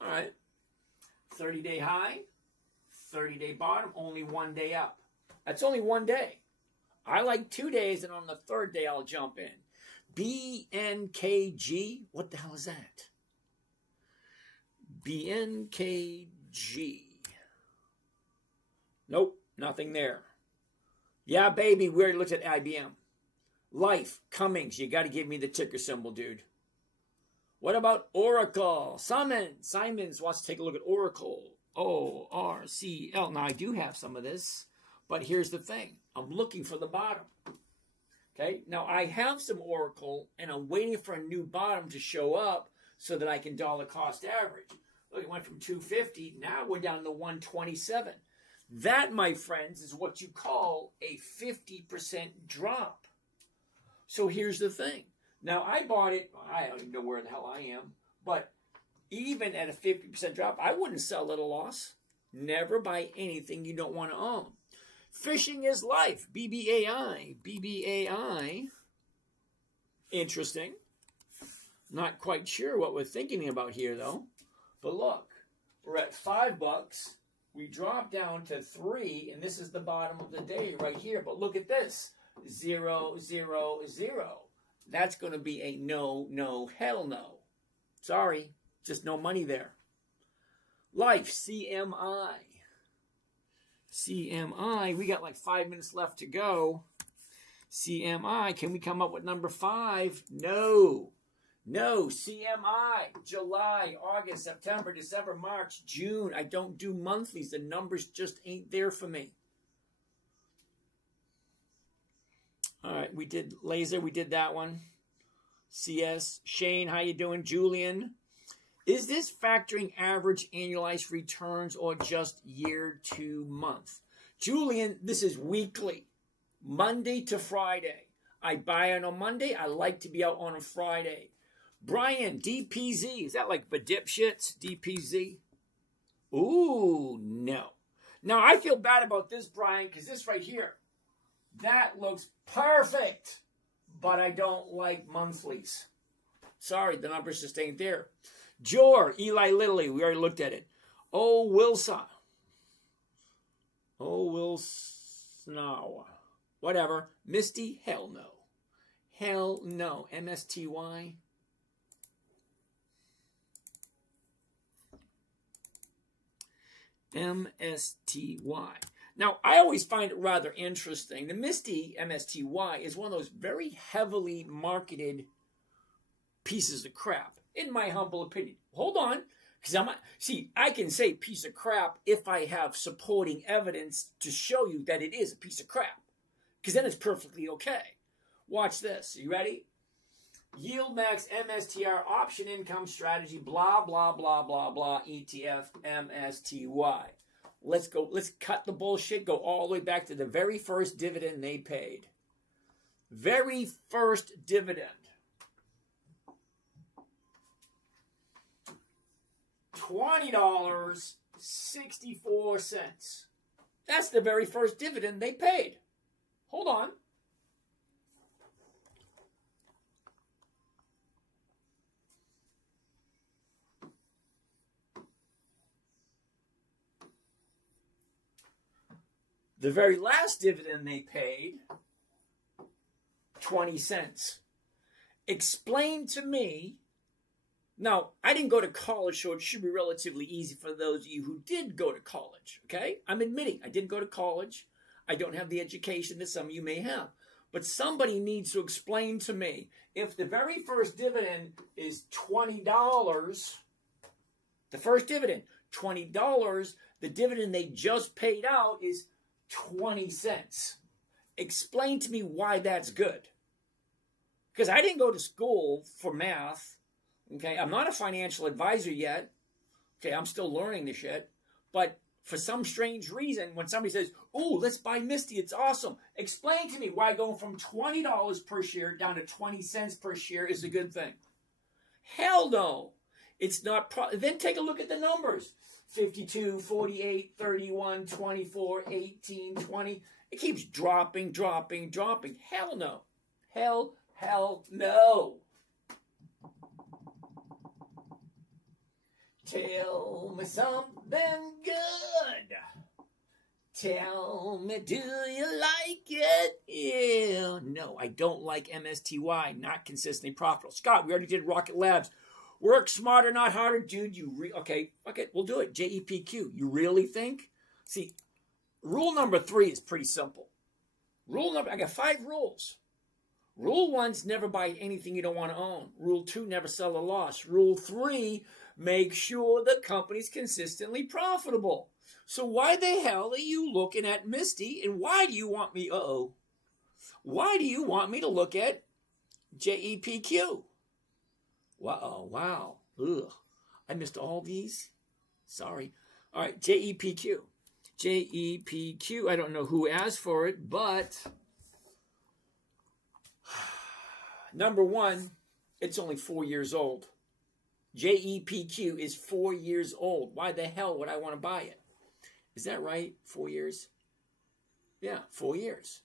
All right. 30-day high, 30-day bottom, only 1 day up. That's only 1 day. I like 2 days, and on the third day, I'll jump in. BNKG, what the hell is that? BNKG. Nope, nothing there. Yeah, baby, we already looked at IBM. Life, Cummings, you got to give me the ticker symbol, dude. What about Oracle? Simons wants to take a look at Oracle. O-R-C-L. Now, I do have some of this, but here's the thing. I'm looking for the bottom. Okay? Now, I have some Oracle, and I'm waiting for a new bottom to show up so that I can dollar cost average. Look, it went from 250. Now we're down to 127. That, my friends, is what you call a 50% drop. So here's the thing. Now, I bought it, I don't even know where the hell I am, but even at a 50% drop, I wouldn't sell at a loss. Never buy anything you don't want to own. Fishing is life, BBAI. BBAI, interesting. Not quite sure what we're thinking about here, though. But look, we're at $5. We drop down to 3, and this is the bottom of the day right here. But look at this, 0, 0, 0. That's going to be a no, no, hell no. Sorry, just no money there. Life, CMI. CMI, we got like 5 minutes left to go. CMI, can we come up with number 5? No. No, CMI, July, August, September, December, March, June. I don't do monthlies. The numbers just ain't there for me. All right, we did laser. We did that one. CS. Shane, how you doing? Julian. Is this factoring average annualized returns or just year to month? Julian, this is weekly. Monday to Friday. I buy on a Monday. I like to be out on a Friday. Brian, DPZ. Is that like the dipshits? DPZ? Ooh, no. Now, I feel bad about this, Brian, because this right here, that looks perfect, but I don't like monthlies. Sorry, the numbers just ain't there. Jor, Eli Lilly, we already looked at it. Oh, Wilson. Oh, Wilson. Whatever. Misty, hell no. Hell no. MSTY. MSTY. Now, I always find it rather interesting. The Misty, MSTY, is one of those very heavily marketed pieces of crap, in my humble opinion. Hold on, because I can say piece of crap if I have supporting evidence to show you that it is a piece of crap, because then it's perfectly okay. Watch this. You ready? Yield max MSTR option income strategy, blah, blah, blah, blah, blah, ETF MSTY. Let's go. Let's cut the bullshit. Go all the way back to the very first dividend they paid. Very first dividend. $20.64. That's the very first dividend they paid. Hold on. The very last dividend they paid, 20 cents. Explain to me. Now, I didn't go to college, so it should be relatively easy for those of you who did go to college, okay? I'm admitting I didn't go to college. I don't have the education that some of you may have. But somebody needs to explain to me, if the very first dividend is $20, the first dividend, $20, the dividend they just paid out is 20 cents. Explain to me why that's good. Because I didn't go to school for math. Okay, I'm not a financial advisor yet. Okay, I'm still learning this shit. But for some strange reason, when somebody says, "Oh, let's buy Misty, it's awesome," explain to me why going from $20 per share down to 20 cents per share is a good thing. Hell no. It's not. Then take a look at the numbers. 52, 48, 31, 24, 18, 20. It keeps dropping, dropping, dropping. Hell no. Hell no. Tell me something good. Tell me, do you like it? Yeah. No, I don't like MSTY. Not consistently profitable. Scott, we already did Rocket Labs. Work smarter, not harder, dude. Okay, we'll do it. JEPQ. You really think? See, rule number 3 is pretty simple. I got 5 rules. Rule 1's never buy anything you don't want to own. Rule 2, never sell a loss. Rule 3, make sure the company's consistently profitable. So why the hell are you looking at Misty, and why do you want me, why do you want me to look at JEPQ? Wow. Ugh. I missed all these. Sorry. All right, JEPQ. JEPQ, I don't know who asked for it, but number 1, it's only 4 years old. JEPQ is 4 years old. Why the hell would I want to buy it? Is that right? 4 years? Yeah, 4 years.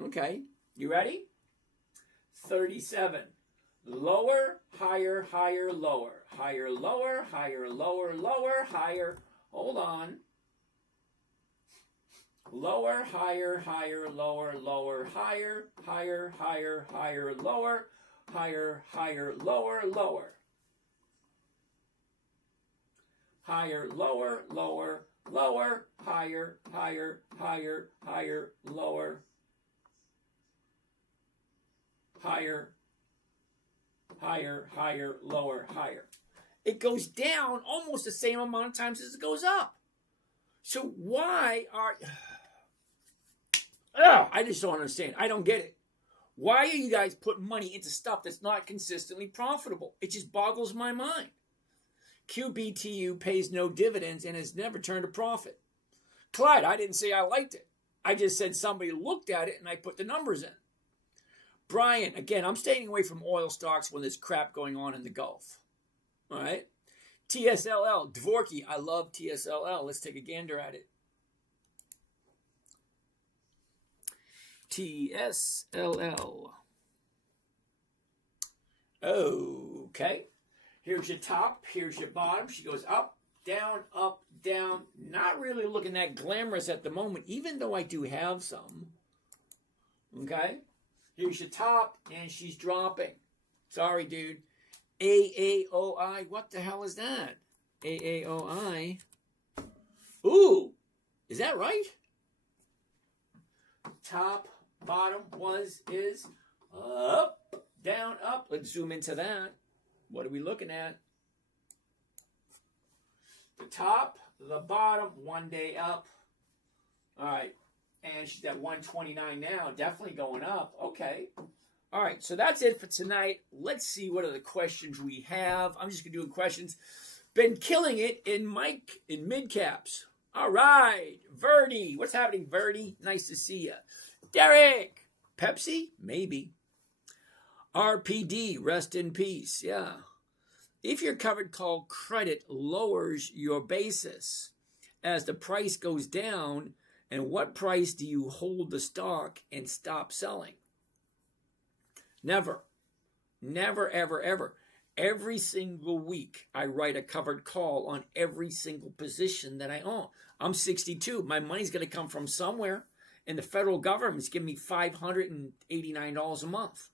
Okay, you ready? 37. Lower, higher, higher, lower. Higher, lower, higher, lower, lower, higher. Hold on. Lower, higher, higher, lower, lower, higher, higher, higher, higher, lower, higher, higher, lower, lower. Higher, lower, lower, lower, higher, higher, higher, higher, lower. Higher, higher, higher, lower, higher. It goes down almost the same amount of times as it goes up. So why are... I just don't understand. I don't get it. Why are you guys putting money into stuff that's not consistently profitable? It just boggles my mind. QBTU pays no dividends and has never turned a profit. Clyde, I didn't say I liked it. I just said somebody looked at it and I put the numbers in. Brian, again, I'm staying away from oil stocks when there's crap going on in the Gulf. All right? TSLL, Dvorky, I love TSLL. Let's take a gander at it. TSLL. Okay. Here's your top. Here's your bottom. She goes up, down, up, down. Not really looking that glamorous at the moment, even though I do have some. Okay. Here's your top, and she's dropping. Sorry, dude. AAOI. What the hell is that? AAOI. Ooh. Is that right? Top, bottom, is up, down, up. Let's zoom into that. What are we looking at? The top, the bottom, 1 day up. All right. And she's at 129 now. Definitely going up. Okay. All right. So that's it for tonight. Let's see what other questions we have. I'm just going to do questions. Been killing it in mid caps. All right. Verdi. What's happening, Verdi? Nice to see you. Derek. Pepsi? Maybe. RPD. Rest in peace. Yeah. If your covered call credit lowers your basis as the price goes down, and what price do you hold the stock and stop selling? Never. Never, ever, ever. Every single week, I write a covered call on every single position that I own. I'm 62. My money's going to come from somewhere, and the federal government's giving me $589 a month.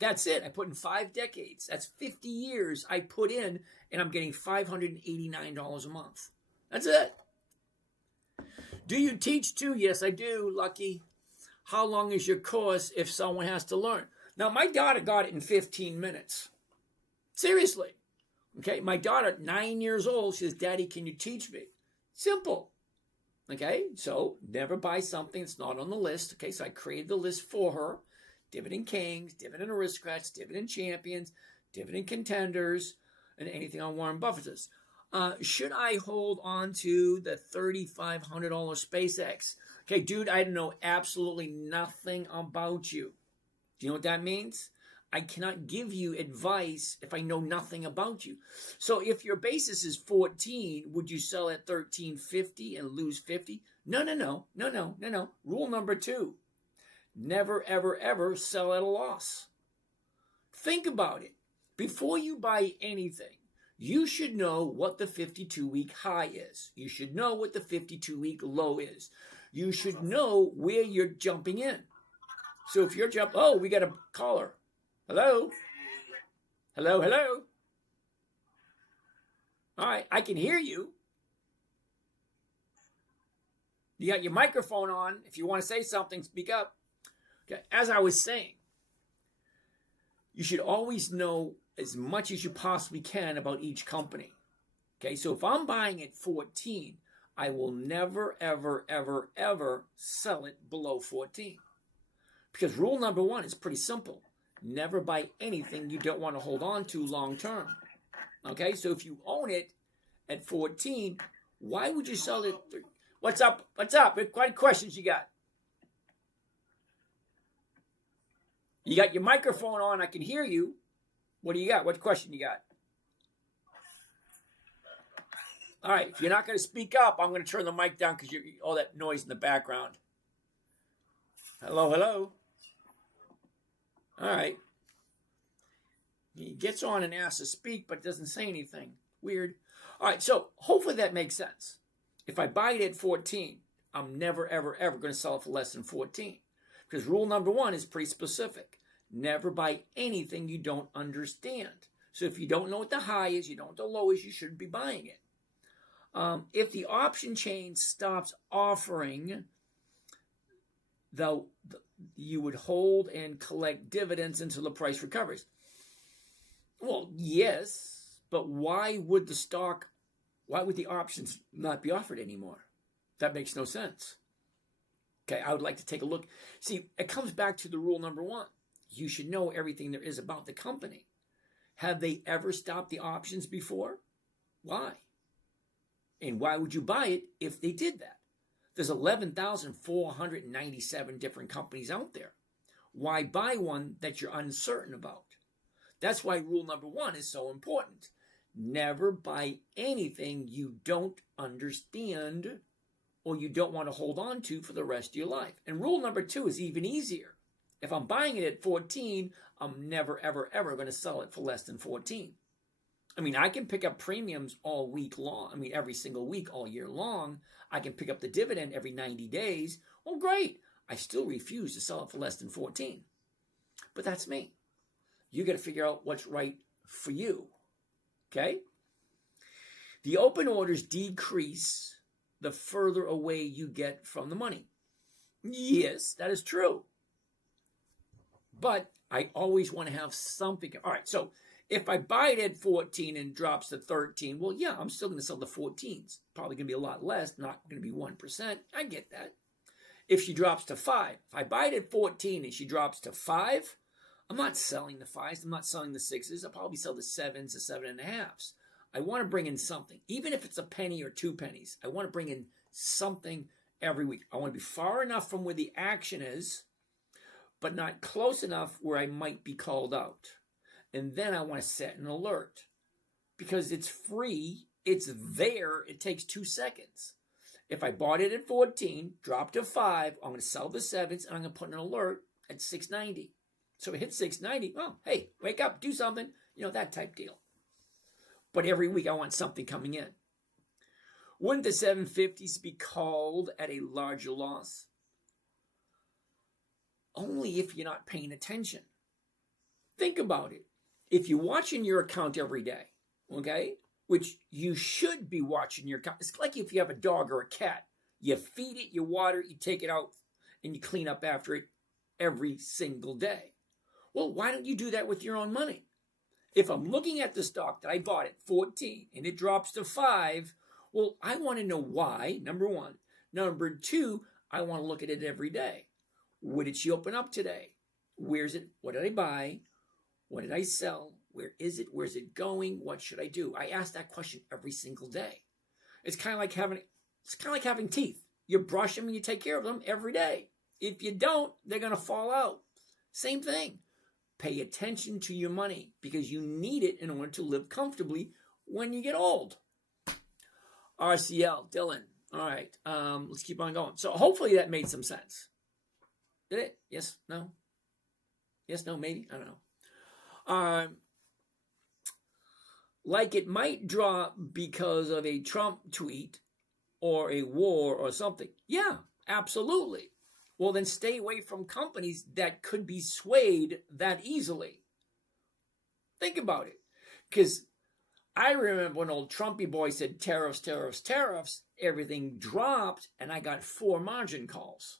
That's it. I put in 5 decades. That's 50 years I put in, and I'm getting $589 a month. That's it. Do you teach too? Yes, I do, Lucky. How long is your course if someone has to learn? Now, my daughter got it in 15 minutes. Seriously. Okay, my daughter, 9 years old, she says, Daddy, can you teach me? Simple. Okay, so never buy something that's not on the list. Okay, so I created the list for her. Dividend Kings, Dividend Aristocrats, Dividend Champions, Dividend Contenders, and anything on Warren Buffett's. Should I hold on to the $3,500 SpaceX? Okay, dude, I know absolutely nothing about you. Do you know what that means? I cannot give you advice if I know nothing about you. So if your basis is 14, would you sell at 13.50 and lose 50? No. Rule number 2. Never, ever, ever sell at a loss. Think about it. Before you buy anything, you should know what the 52-week high is. You should know what the 52-week low is. You should know where you're jumping in. So if you're we got a caller. Hello? Hello? All right, I can hear you. You got your microphone on. If you want to say something, speak up. Okay, as I was saying, you should always know as much as you possibly can about each company. Okay, so if I'm buying at 14, I will never, ever, ever, ever sell it below 14. Because rule number 1 is pretty simple. Never buy anything you don't want to hold on to long term. Okay, so if you own it at 14, why would you sell it? What's up? What kind of questions you got? You got your microphone on. I can hear you. What do you got? What question you got? All right. If you're not going to speak up, I'm going to turn the mic down because all that noise in the background. Hello. All right. He gets on and asks to speak, but doesn't say anything. Weird. All right. So hopefully that makes sense. If I buy it at 14, I'm never, ever, ever going to sell it for less than 14. Because rule number 1 is pretty specific. Never buy anything you don't understand. So if you don't know what the high is, you don't know what the low is, you shouldn't be buying it. If the option chain stops offering, though, you would hold and collect dividends until the price recovers. Well, yes, but why would the options not be offered anymore? That makes no sense. Okay, I would like to take a look. See, it comes back to the rule number 1. You should know everything there is about the company. Have they ever stopped the options before? Why? And why would you buy it if they did that? There's 11,497 different companies out there. Why buy one that you're uncertain about? That's why rule number 1 is so important. Never buy anything you don't understand or you don't want to hold on to for the rest of your life. And rule number 2 is even easier. If I'm buying it at 14, I'm never, ever, ever going to sell it for less than 14. I mean, I can pick up premiums all week long. I mean, every single week, all year long. I can pick up the dividend every 90 days. Well, great. I still refuse to sell it for less than 14. But that's me. You got to figure out what's right for you. Okay? The open orders decrease the further away you get from the money. Yes, that is true. But I always want to have something. All right, so if I buy it at 14 and drops to 13, well, yeah, I'm still going to sell the 14s. Probably going to be a lot less, not going to be 1%. I get that. If she drops to 5, if I buy it at 14 and she drops to 5, I'm not selling the 5s. I'm not selling the 6s. I'll probably sell the 7s, the 7.5s. I want to bring in something. Even if it's a penny or 2 pennies, I want to bring in something every week. I want to be far enough from where the action is, but not close enough where I might be called out. And then I want to set an alert. Because it's free, it's there, it takes 2 seconds. If I bought it at 14, dropped to 5, I'm going to sell the 7s, and I'm going to put an alert at 6.90. So it hits 6.90, oh, hey, wake up, do something, that type deal. But every week I want something coming in. Wouldn't the 750s be called at a larger loss? Only if you're not paying attention. Think about it. If you're watching your account every day, okay, which you should be watching your account. It's like if you have a dog or a cat. You feed it, you water it, you take it out, and you clean up after it every single day. Well, why don't you do that with your own money? If I'm looking at the stock that I bought at 14 and it drops to 5, well, I want to know why, number one. Number two, I want to look at it every day. Where did she open up today? Where's it? What did I buy? What did I sell? Where is it? Where's it going? What should I do? I ask that question every single day. It's kind of like having teeth. You brush them and you take care of them every day. If you don't, they're going to fall out. Same thing. Pay attention to your money because you need it in order to live comfortably when you get old. RCL, Dylan. All right, let's keep on going. So hopefully that made some sense. Did it? Yes? No? Yes? No? Maybe? I don't know. Like it might drop because of a Trump tweet or a war or something. Yeah, absolutely. Well, then stay away from companies that could be swayed that easily. Think about it. Because I remember when old Trumpy boy said tariffs, tariffs, tariffs, everything dropped, and I got 4 margin calls.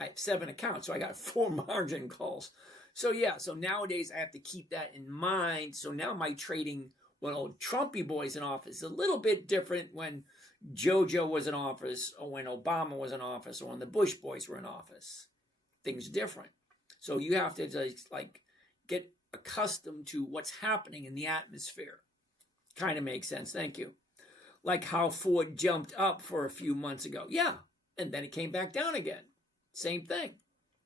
I have 7 accounts, so I got 4 margin calls. So yeah, so nowadays I have to keep that in mind. So now my trading when old Trumpy boy's in office is a little bit different when JoJo was in office or when Obama was in office or when the Bush boys were in office. Things are different. So you have to just get accustomed to what's happening in the atmosphere. Kind of makes sense. Thank you. Like how Ford jumped up for a few months ago. Yeah. And then it came back down again. Same thing.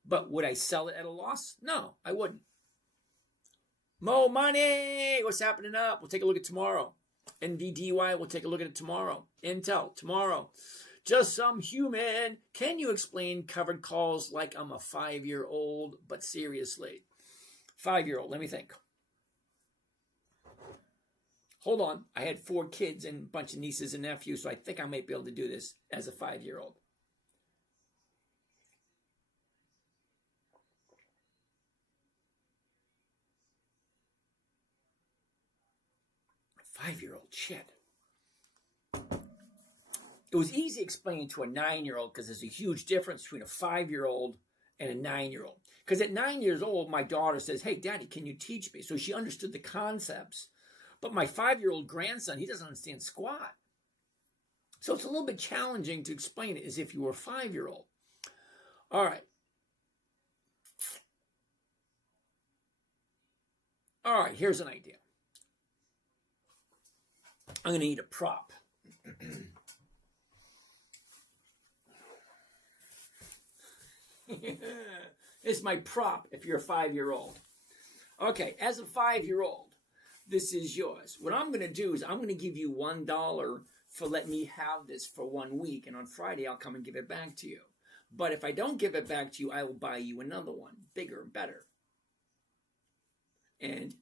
But would I sell it at a loss? No, I wouldn't. Mo Money, what's happening up? We'll take a look at tomorrow. NVDY, we'll take a look at it tomorrow. Intel, tomorrow. Just some human. Can you explain covered calls like I'm a 5-year-old? But seriously. 5-year-old, let me think. Hold on. I had 4 kids and a bunch of nieces and nephews, so I think I might be able to do this as a 5-year-old. Five-year-old, shit. It was easy explaining to a 9-year-old because there's a huge difference between a 5-year-old and a 9-year-old. Because at 9 years old, my daughter says, hey, Daddy, can you teach me? So she understood the concepts. But my 5-year-old grandson, he doesn't understand squat. So it's a little bit challenging to explain it as if you were a 5-year-old. All right. All right, here's an idea. I'm going to need a prop. It's my prop if you're a 5-year-old. Okay, as a 5-year-old, this is yours. What I'm going to do is I'm going to give you $1 for let me have this for 1 week, and on Friday I'll come and give it back to you. But if I don't give it back to you, I will buy you another one, bigger, better. And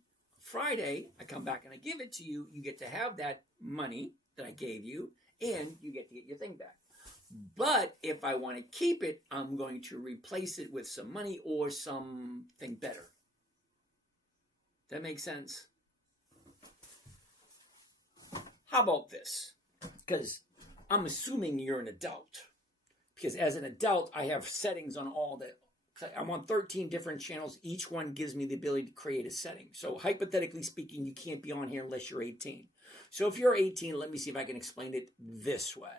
Friday, I come back and I give it to you. You get to have that money that I gave you, and you get to get your thing back. But if I want to keep it, I'm going to replace it with some money or something better. That makes sense? How about this? Because I'm assuming you're an adult, because as an adult, I have settings on all the. I'm on 13 different channels. Each one gives me the ability to create a setting. So hypothetically speaking, you can't be on here unless you're 18. So if you're 18, let me see if I can explain it this way.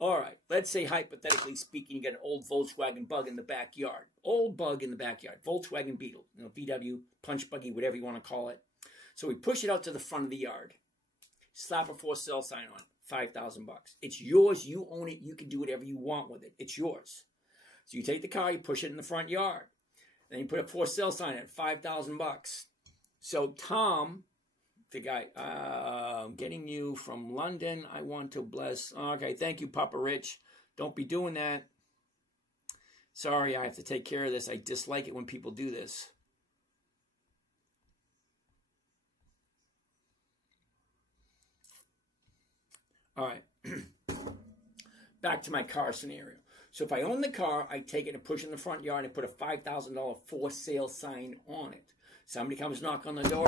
All right, let's say hypothetically speaking, you got an old Volkswagen Bug in the backyard. Old Bug in the backyard, Volkswagen Beetle, VW, punch buggy, whatever you want to call it. So we push it out to the front of the yard. Slap a for sale sign on it, $5,000. It's yours, you own it, you can do whatever you want with it. It's yours. So you take the car, you push it in the front yard. Then you put a for sale sign at $5,000. So Tom, the guy, getting you from London, I want to bless. Okay, thank you, Papa Rich. Don't be doing that. Sorry, I have to take care of this. I dislike it when people do this. All right. Back to my car scenario. So if I own the car, I take it and push it in the front yard and put a $5,000 for sale sign on it. Somebody comes knock on the door.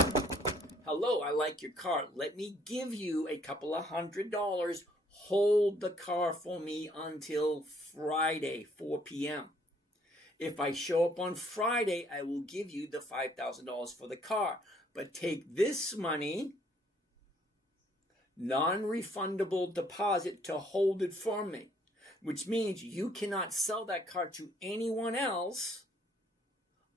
Hello, I like your car. Let me give you a couple of $100. Hold the car for me until Friday, 4 p.m. If I show up on Friday, I will give you the $5,000 for the car. But take this money, non-refundable deposit, to hold it for me. Which means you cannot sell that car to anyone else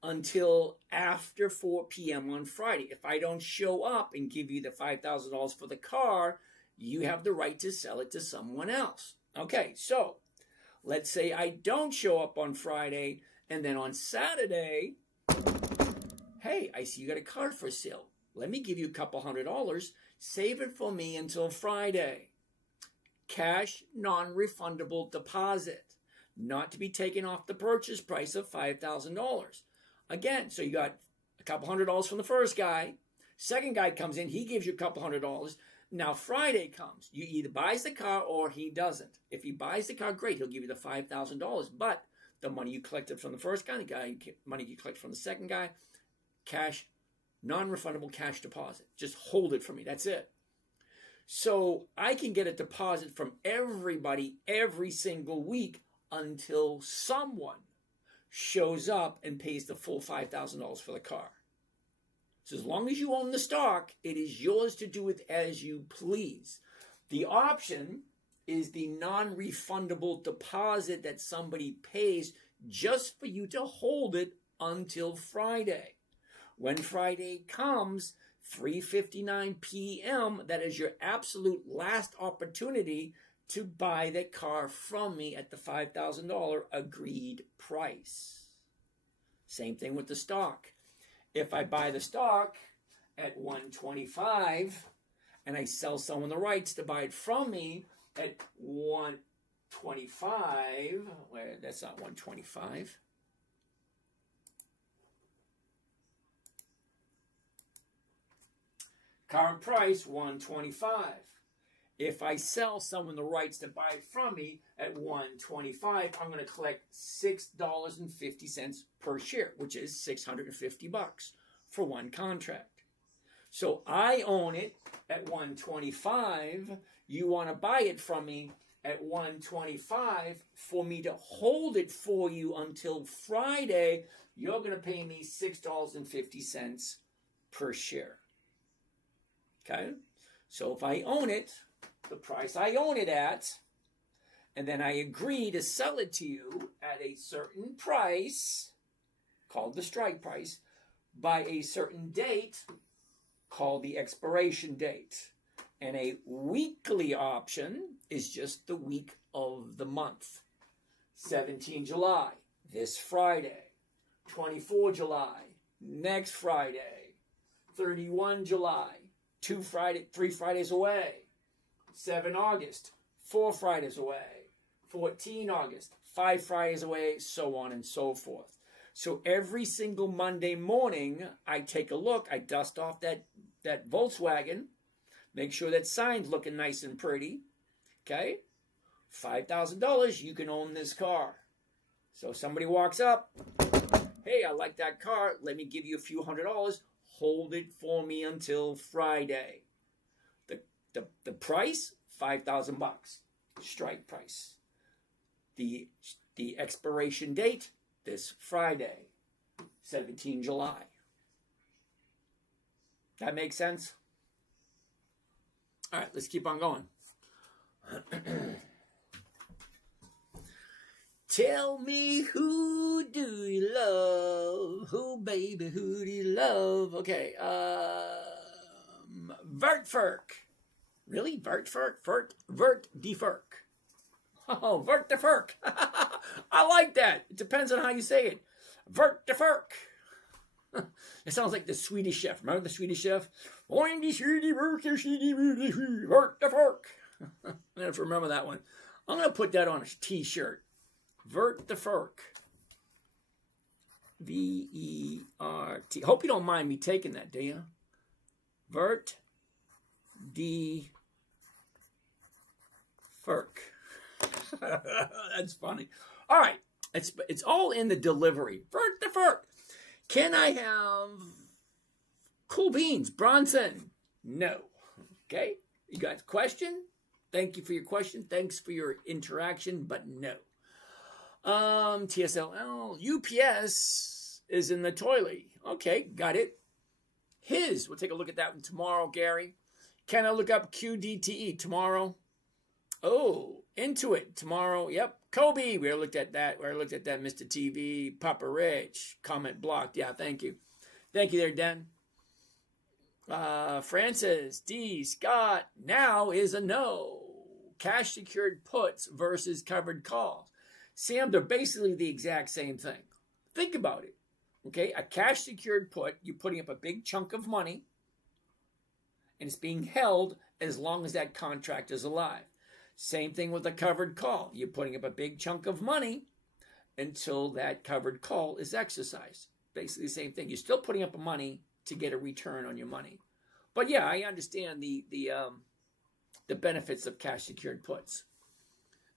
until after 4 p.m. on Friday. If I don't show up and give you the $5,000 for the car, you have the right to sell it to someone else. Okay, so let's say I don't show up on Friday, and then on Saturday, hey, I see you got a car for sale. Let me give you a couple $100. Save it for me until Friday. Cash, non-refundable deposit, not to be taken off the purchase price of $5,000. Again, so you got a couple $100 from the first guy. Second guy comes in, he gives you a couple $100. Now Friday comes. You either buys the car or he doesn't. If he buys the car, great, he'll give you the $5,000. But the money you collected from the first guy, money you collect from the second guy, cash, non-refundable cash deposit. Just hold it for me. That's it. So I can get a deposit from everybody every single week until someone shows up and pays the full $5,000 for the car. So as long as you own the stock, it is yours to do with as you please. The option is the non-refundable deposit that somebody pays just for you to hold it until Friday. When Friday comes, 3:59 p.m., that is your absolute last opportunity to buy that car from me at the $5,000 agreed price. Same thing with the stock. If I buy the stock at $125 and I sell someone the rights to buy it from me at $125, that's not $125. Current price, $125. If I sell someone the rights to buy it from me at $125, I'm going to collect $6.50 per share, which is $650 for one contract. So I own it at $125. You want to buy it from me at $125 for me to hold it for you until Friday. You're going to pay me $6.50 per share. Okay, so if I own it, the price I own it at, and then I agree to sell it to you at a certain price, called the strike price, by a certain date, called the expiration date. And a weekly option is just the week of the month. 17 July, this Friday. 24 July, next Friday. 31 July. 3 Fridays away. 7 August, 4 Fridays away. 14 August, 5 Fridays away, so on and so forth. So every single Monday morning, I take a look, I dust off that Volkswagen, make sure that sign's looking nice and pretty, okay? $5,000, you can own this car. So somebody walks up, hey, I like that car, let me give you a few $100, hold it for me until Friday. The price, $5,000. strike price. The expiration date, this Friday, 17 July. That makes sense? All right, let's keep on going. Tell me, who do you love? Who, baby, who do you love? Okay, Vertferk. Really? Vertferk? Vert de Ferk. Oh, Vert de Ferk. I like that. It depends on how you say it. Vert de Ferk. It sounds like the Swedish Chef. Remember the Swedish Chef? Vert de Ferk. I have to remember that one. I'm going to put that on a t-shirt. Vert de Ferk. V-E-R-T. Hope you don't mind me taking that, do you? Vert de Ferk. That's funny. All right. It's all in the delivery. Vert de Ferk. Can I have cool beans? Bronson? No. Okay. You got a question? Thank you for your question. Thanks for your interaction, but no. TSLL. UPS is in the toilet. Okay, got it. We'll take a look at that one tomorrow, Gary. Can I look up QDTE tomorrow? Oh, Intuit tomorrow. Yep. Kobe, we looked at that. Mr. TV. Papa Rich. Comment blocked. Yeah, thank you. Thank you there, Den. Francis D. Scott. Now is a no. Cash secured puts versus covered calls. Sam, they're basically the exact same thing. Think about it. Okay, a cash secured put, you're putting up a big chunk of money, and it's being held as long as that contract is alive. Same thing with a covered call. You're putting up a big chunk of money until that covered call is exercised. Basically the same thing. You're still putting up money to get a return on your money. But yeah, I understand the benefits of cash secured puts.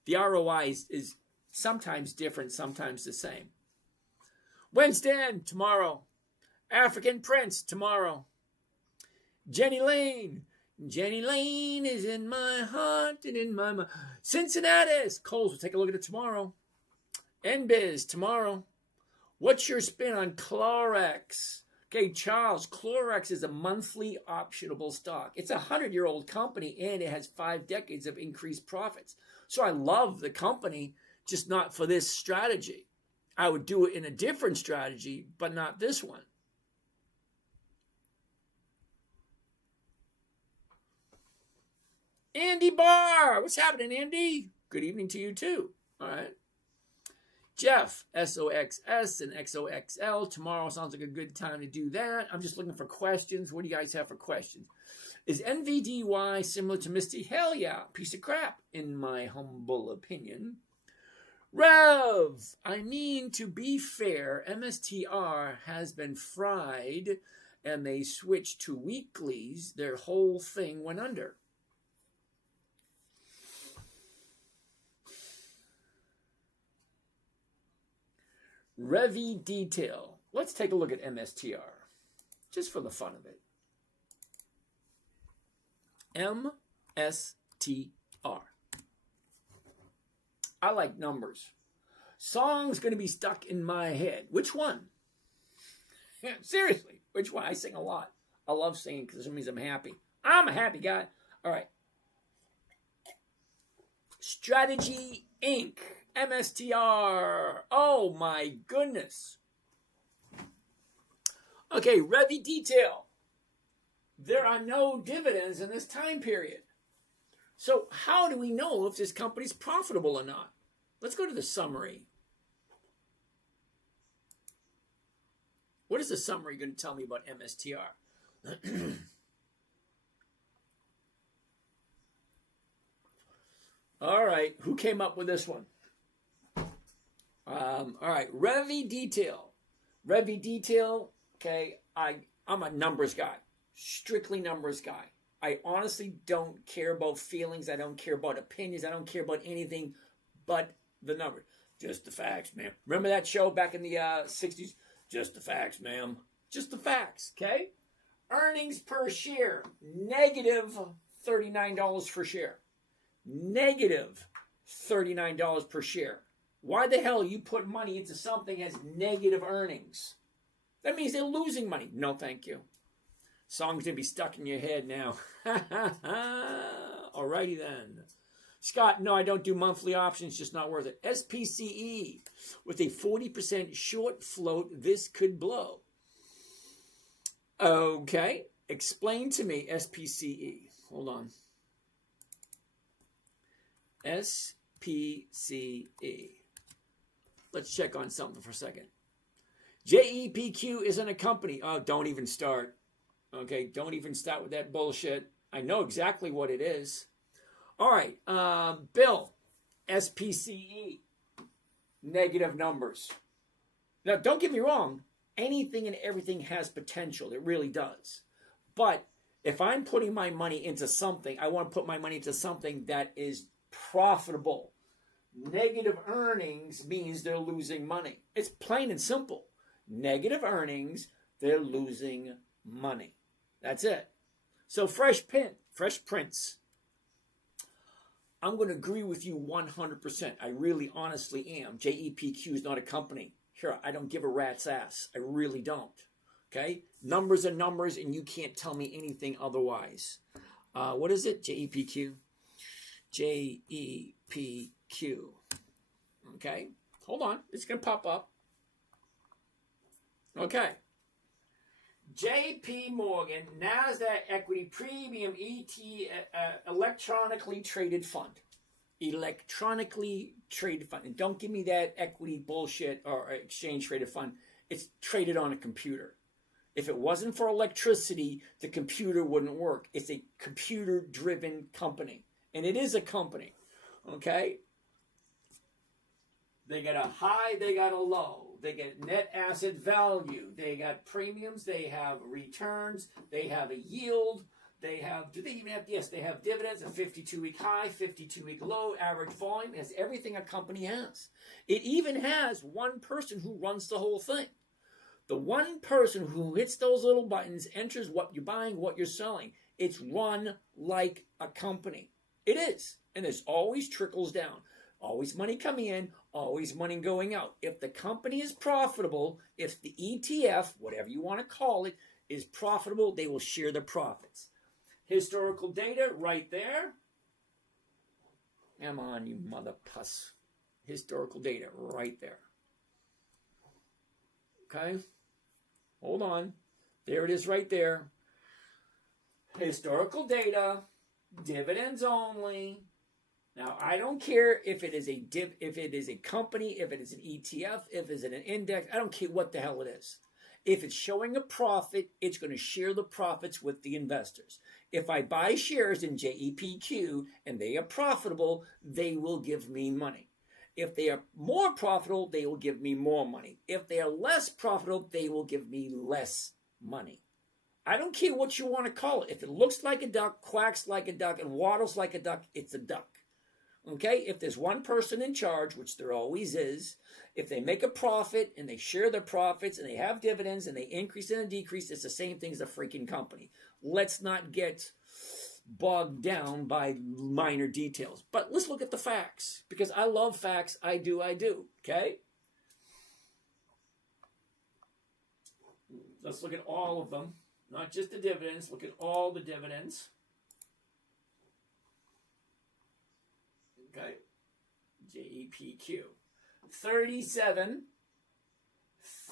The ROI is sometimes different, sometimes the same. Winston, tomorrow. African Prince, tomorrow. Jenny Lane. Jenny Lane is in my heart and in my mind. Cincinnati. Coles, we'll take a look at it tomorrow. NBiz, tomorrow. What's your spin on Clorox? Okay, Charles, Clorox is a monthly optionable stock. It's a 100-year-old company, and it has 5 decades of increased profits. So I love the company, just not for this strategy. I would do it in a different strategy, but not this one. Andy Barr. What's happening, Andy? Good evening to you, too. All right. Jeff, SOXS and XOXL. Tomorrow sounds like a good time to do that. I'm just looking for questions. What do you guys have for questions? Is NVDY similar to Misty? Hell yeah. Piece of crap, in my humble opinion. Rev, I mean, to be fair, MSTR has been fried and they switched to weeklies. Their whole thing went under. Revy Detail. Let's take a look at MSTR, just for the fun of it. MSTR. I like numbers. Song's going to be stuck in my head. Which one? Yeah, seriously, which one? I sing a lot. I love singing because it means I'm happy. I'm a happy guy. All right. Strategy Inc. MSTR. Oh my goodness. Okay, Revy Detail. There are no dividends in this time period. So how do we know if this company's profitable or not? Let's go to the summary. What is the summary going to tell me about MSTR? All right, who came up with this one? All right, Revy Detail. Revy Detail, okay, I'm a numbers guy, strictly numbers guy. I honestly don't care about feelings. I don't care about opinions. I don't care about anything but the number. Just the facts, ma'am. Remember that show back in the 60s? Just the facts, ma'am. Just the facts, okay? Earnings per share, negative $39 per share. Negative $39 per share. Why the hell you put money into something that has negative earnings? That means they're losing money. No, thank you. Song's going to be stuck in your head now. Alrighty then. Scott, no, I don't do monthly options. Just not worth it. SPCE, with a 40% short float, this could blow. Okay. Explain to me SPCE. Hold on. SPCE. Let's check on something for a second. JEPQ isn't a company. Oh, don't even start. Okay, don't even start with that bullshit. I know exactly what it is. All right, Bill, SPCE, negative numbers. Now, don't get me wrong. Anything and everything has potential. It really does. But if I'm putting my money into something, I want to put my money into something that is profitable. Negative earnings means they're losing money. It's plain and simple. Negative earnings, they're losing money. That's it. So Fresh Prince. I'm going to agree with you 100%. I really honestly am. JEPQ is not a company. Sure, I don't give a rat's ass. I really don't. Okay? Numbers are numbers, and you can't tell me anything otherwise. What is it? JEPQ? JEPQ. Okay? Hold on. It's going to pop up. Okay. JP Morgan NASDAQ Equity Premium electronically traded fund. Electronically traded fund. And don't give me that equity bullshit or exchange traded fund. It's traded on a computer. If it wasn't for electricity, the computer wouldn't work. It's a computer-driven company. And it is a company. Okay? They got a high, they got a low. They get net asset value. They got premiums. They have returns. They have a yield. They have, do they even have, yes, they have dividends, a 52-week high, 52-week low, average volume. It has everything a company has. It even has one person who runs the whole thing. The one person who hits those little buttons, enters what you're buying, what you're selling. It's run like a company. It is. And there's always trickles down. Always money coming in, always money going out. If the company is profitable, if the ETF, whatever you want to call it, is profitable, they will share the profits. Historical data right there. Come on, you mother puss. Historical data right there. Okay? Hold on. There it is right there. Historical data, dividends only. Now, I don't care if it is a company, if it is an ETF, if it's an index. I don't care what the hell it is. If it's showing a profit, it's going to share the profits with the investors. If I buy shares in JEPQ and they are profitable, they will give me money. If they are more profitable, they will give me more money. If they are less profitable, they will give me less money. I don't care what you want to call it. If it looks like a duck, quacks like a duck, and waddles like a duck, it's a duck. Okay, if there's one person in charge, which there always is, if they make a profit and they share their profits and they have dividends and they increase and decrease, it's the same thing as a freaking company. Let's not get bogged down by minor details. But let's look at the facts, because I love facts. I do. Okay? Let's look at all of them, not just the dividends. Look at all the dividends. Okay, JEPQ. 37,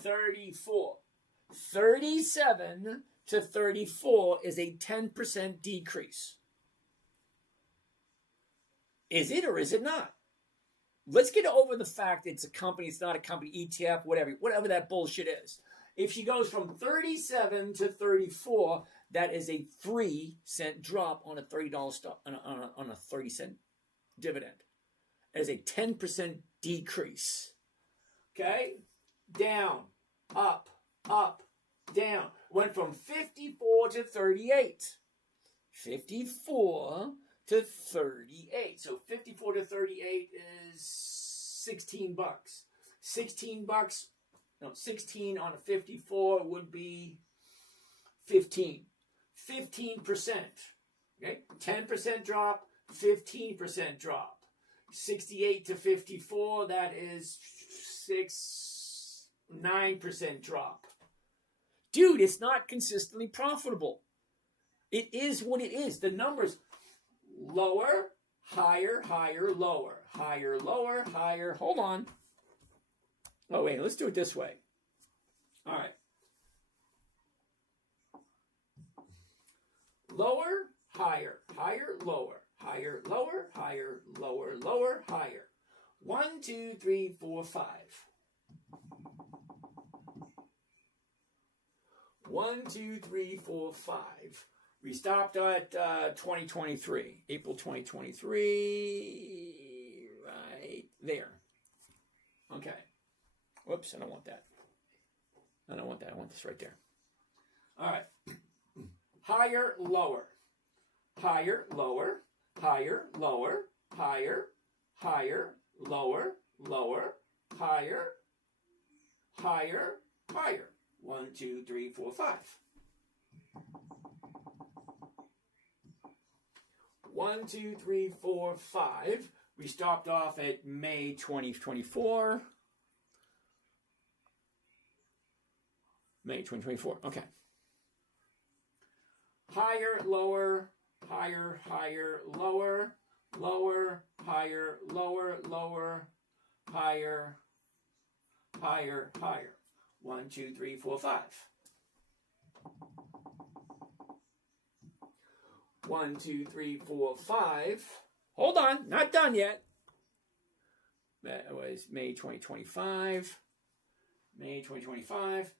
34. 37 to 34 is a 10% decrease. Is it or is it not? Let's get over the fact it's a company, it's not a company, ETF, whatever that bullshit is. If she goes from 37 to 34, that is a 3-cent drop on a $30 stock, on a 30-cent dividend. As a 10% decrease. Okay? Down, up, down. Went from 54 to 38. 54 to 38. So 54 to 38 is 16 bucks. 16 bucks, no, 16 on a 54 would be 15. 15%. Okay? 10% drop, 15% drop. 68 to 54, that is 9% drop. Dude, it's not consistently profitable. It is what it is. The numbers lower, higher, higher, lower, higher, lower, higher. Hold on. Oh, wait, let's do it this way. All right. Lower, higher, higher, lower, higher, lower, higher, lower, lower, higher. 1, 2, 3, 4, 5. 1, 2, 3, 4, 5. We stopped at 2023, April 2023, right there. Okay. Whoops, I don't want that. I don't want that. I want this right there. All right. Higher, lower. Higher, lower. Higher, lower. Higher, higher, lower, lower, higher, higher, higher. 1, 2, 3, 4, 5. 1, 2, 3, 4, 5. We stopped off at May 2024. May 2024. Okay. Higher, lower, higher, higher, lower, lower, higher, lower, lower, higher, higher, higher. 1, 2, 3, 4, 5. 1, 2, 3, 4, 5. Hold on, not done yet. That was May 2025. May 2025.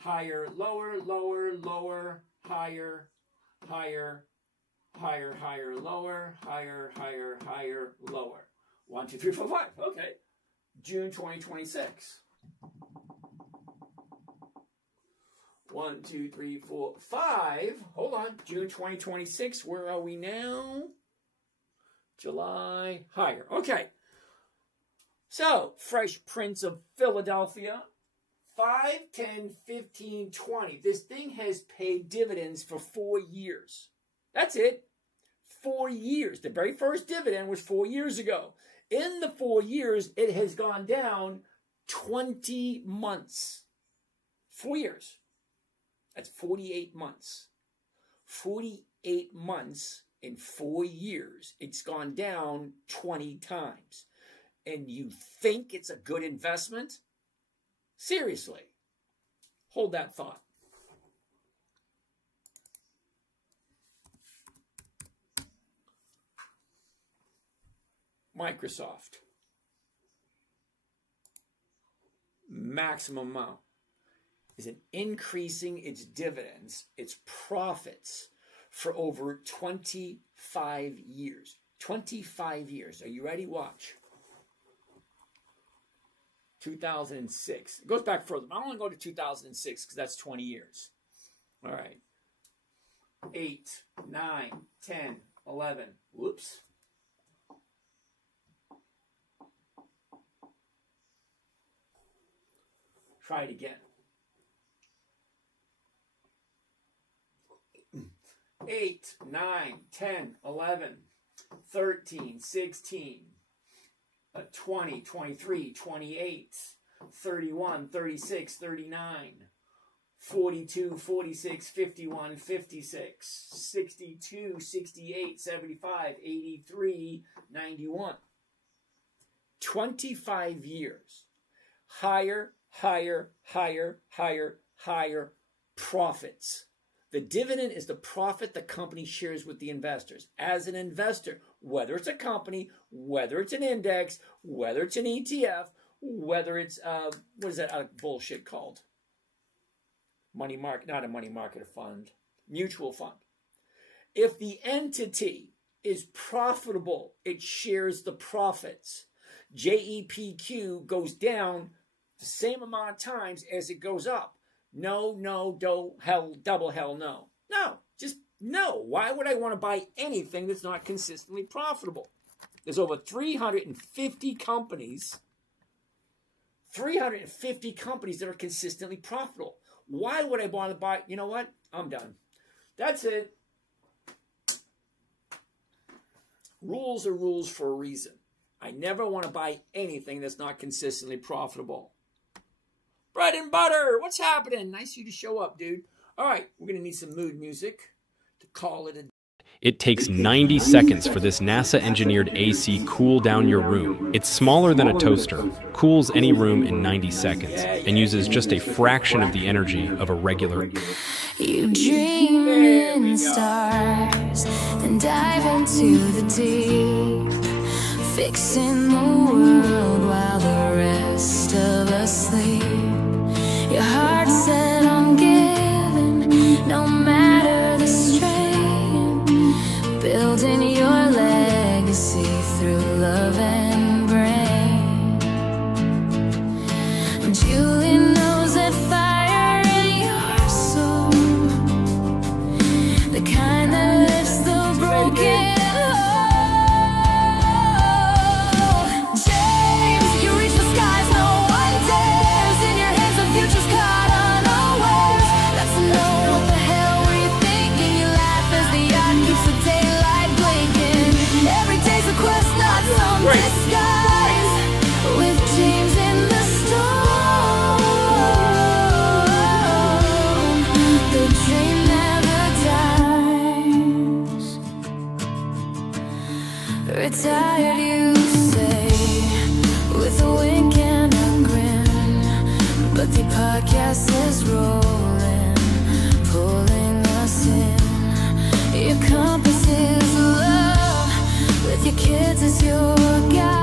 Higher, lower, lower, lower, higher, higher, higher, higher, lower, higher, higher, higher, lower. 1, 2, 3, 4, 5. Okay. June 2026. 1, 2, 3, 4, 5. Hold on. June 2026. Where are we now? July. Higher. Okay. So, Fresh Prince of Philadelphia. 5, 10, 15, 20. This thing has paid dividends for 4 years. That's it. 4 years. The very first dividend was 4 years ago. In the 4 years, it has gone down 20 months. 4 years. That's 48 months. 48 months in 4 years. It's gone down 20 times. And you think it's a good investment? Seriously. Hold that thought. Microsoft. Maximum amount is increasing its dividends, its profits for over 25 years. 25 years. Are you ready? Watch. 2006. It goes back further. I don't want to go to 2006 because that's 20 years. All right. 8, 9, 10, 11. Whoops. Try it again. 8, 9, 10, 11, 13, 16, 20, 23, 28, 31, 36, 39, 42, 46, 51, 56, 62, 68, 75, 83, 91. 25 years. Higher, higher, higher, higher, higher profits. The dividend is the profit the company shares with the investors. As an investor, whether it's a company, whether it's an index, whether it's an ETF, whether it's, what is that bullshit called? Money market, not a money market fund, mutual fund. If the entity is profitable, it shares the profits. JEPQ goes down the same amount of times as it goes up. No, double hell no. No, just no. Why would I want to buy anything that's not consistently profitable? There's over 350 companies. 350 companies that are consistently profitable. Why would I want to buy? You know what? I'm done. That's it. Rules are rules for a reason. I never want to buy anything that's not consistently profitable. Bread and butter, what's happening? Nice of you to show up, dude. All right, we're going to need some mood music to call it a day. It takes 90 seconds for this NASA-engineered AC cool down your room. It's smaller than a toaster, cools any room in 90 seconds, and uses just a fraction of the energy of a regular. You dream in stars and dive into the deep, fixing the world while the rest of us sleep. Your heart set on giving, no matter the strain, building your legacy through love and brain. Julie knows that fire in your soul, the kind that lifts the broken. Retired, you say, with a wink and a grin, but the podcast is rolling, pulling us in. Your compass is love, with your kids as your guide.